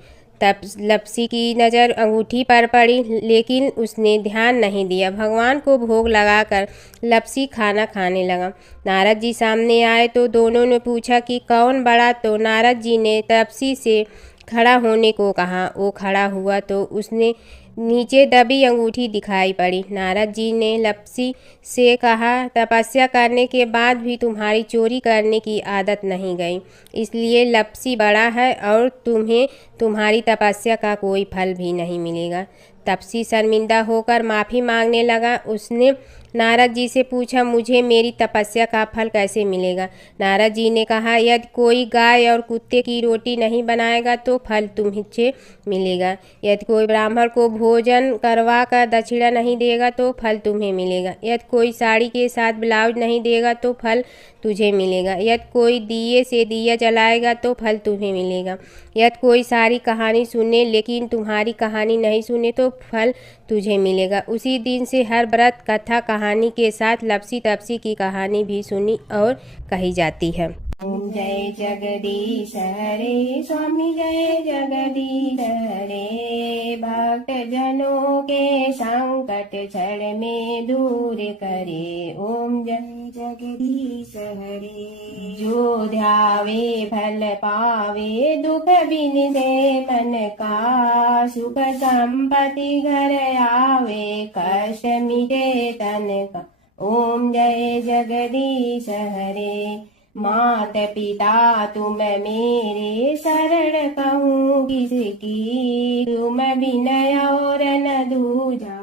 तब लपसी की नज़र अंगूठी पर पड़ी, लेकिन उसने ध्यान नहीं दिया। भगवान को भोग लगाकर लपसी खाना खाने लगा। नारद जी सामने आए तो दोनों ने पूछा कि कौन बड़ा, तो नारद जी ने तपसी से खड़ा होने को कहा। वो खड़ा हुआ तो उसने नीचे दबी अंगूठी दिखाई पड़ी। नारद जी ने लपसी से कहा, तपस्या करने के बाद भी तुम्हारी चोरी करने की आदत नहीं गई, इसलिए लपसी बड़ा है और तुम्हें तुम्हारी तपस्या का कोई फल भी नहीं मिलेगा। तपसी शर्मिंदा होकर माफ़ी मांगने लगा। उसने नारद जी से पूछा, मुझे मेरी तपस्या का फल कैसे मिलेगा। नारद जी ने कहा, यदि कोई गाय और कुत्ते की रोटी नहीं बनाएगा तो फल तुम्हें मिलेगा। यदि कोई ब्राह्मण को भोजन करवा कर दक्षिणा नहीं देगा तो फल तुम्हें मिलेगा। यदि कोई साड़ी के साथ ब्लाउज नहीं देगा तो फल तुझे मिलेगा। यदि कोई दिए से दिया जलाएगा तो फल तुम्हें मिलेगा। यदि कोई सारी कहानी सुने लेकिन तुम्हारी कहानी नहीं सुने तो फल तुझे मिलेगा। उसी दिन से हर व्रत कथा कहानी के साथ लपसी तपसी की कहानी भी सुनी और कही जाती है। ओम जय जगदीश हरे, स्वामी जय जगदीश हरे। भक्त जनों के संकट क्षण में दूर करे। ओम जय जगदीश हरे। जो ध्यावे फल पावे, दुख बिन दे मन का। सुख संपत्ति घर आवे, कष्ट मिटे तन का। ओम जय जगदीश हरे। मात पिता तुम मेरे शरण कहूँ किसकी, तुम विनय और न दूजा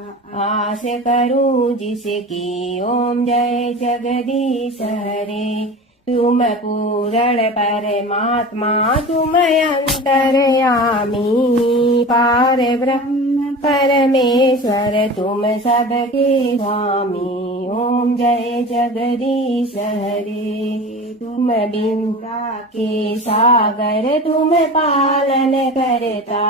आस करूँ जिसकी। ओम जय जगदीश हरे। तुम पूर्ण परमात्मा तुम अंतर्यामी, पार ब्रह्म परमेश्वर तुम सबके स्वामी। ओम जय जगदीश हरे। तुम बिंदा के सागर तुम पालन करता,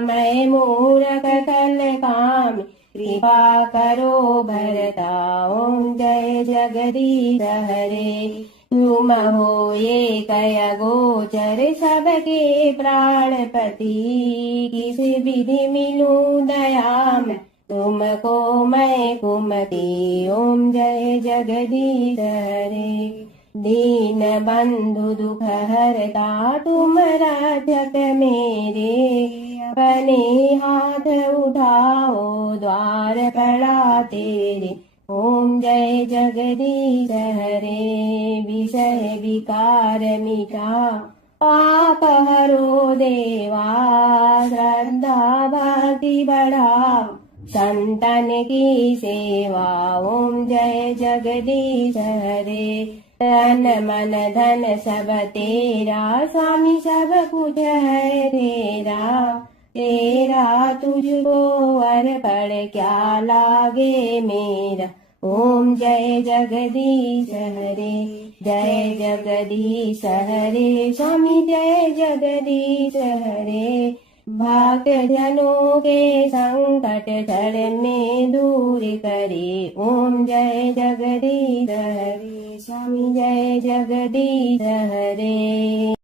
मैं मूरख कल काम कृपा करो भरता। ओम जय जगदीश हरे। तुम हो ये कय गोचर सबके प्राणपति, किस विधि मिलूं दया में तुमको मैं कुमति। ओम जय जगदीश हरे। दीन बंधु दुख हरता तुम रक्षक मेरे, अपने हाथ उठाओ द्वार पड़ा तेरे। ओम जय जगदीश हरे। विषय विकार मिटा पाप हरो देवा, श्रद्धा भक्ति बढ़ाओ संतन की सेवा। ओम जय जगदीश हरे। तन मन धन सब तेरा, स्वामी सब कुछ है तेरा, तेरा तुझको अर्पण क्या लागे मेरा। ओम जय जगदीश हरे। जय जगदीश हरे। स्वामी जय जगदीश हरे। भक्त जनों के संकट क्षण में दूर करे। ओम जय जगदीश हरे। स्वामी जय जगदीश हरे।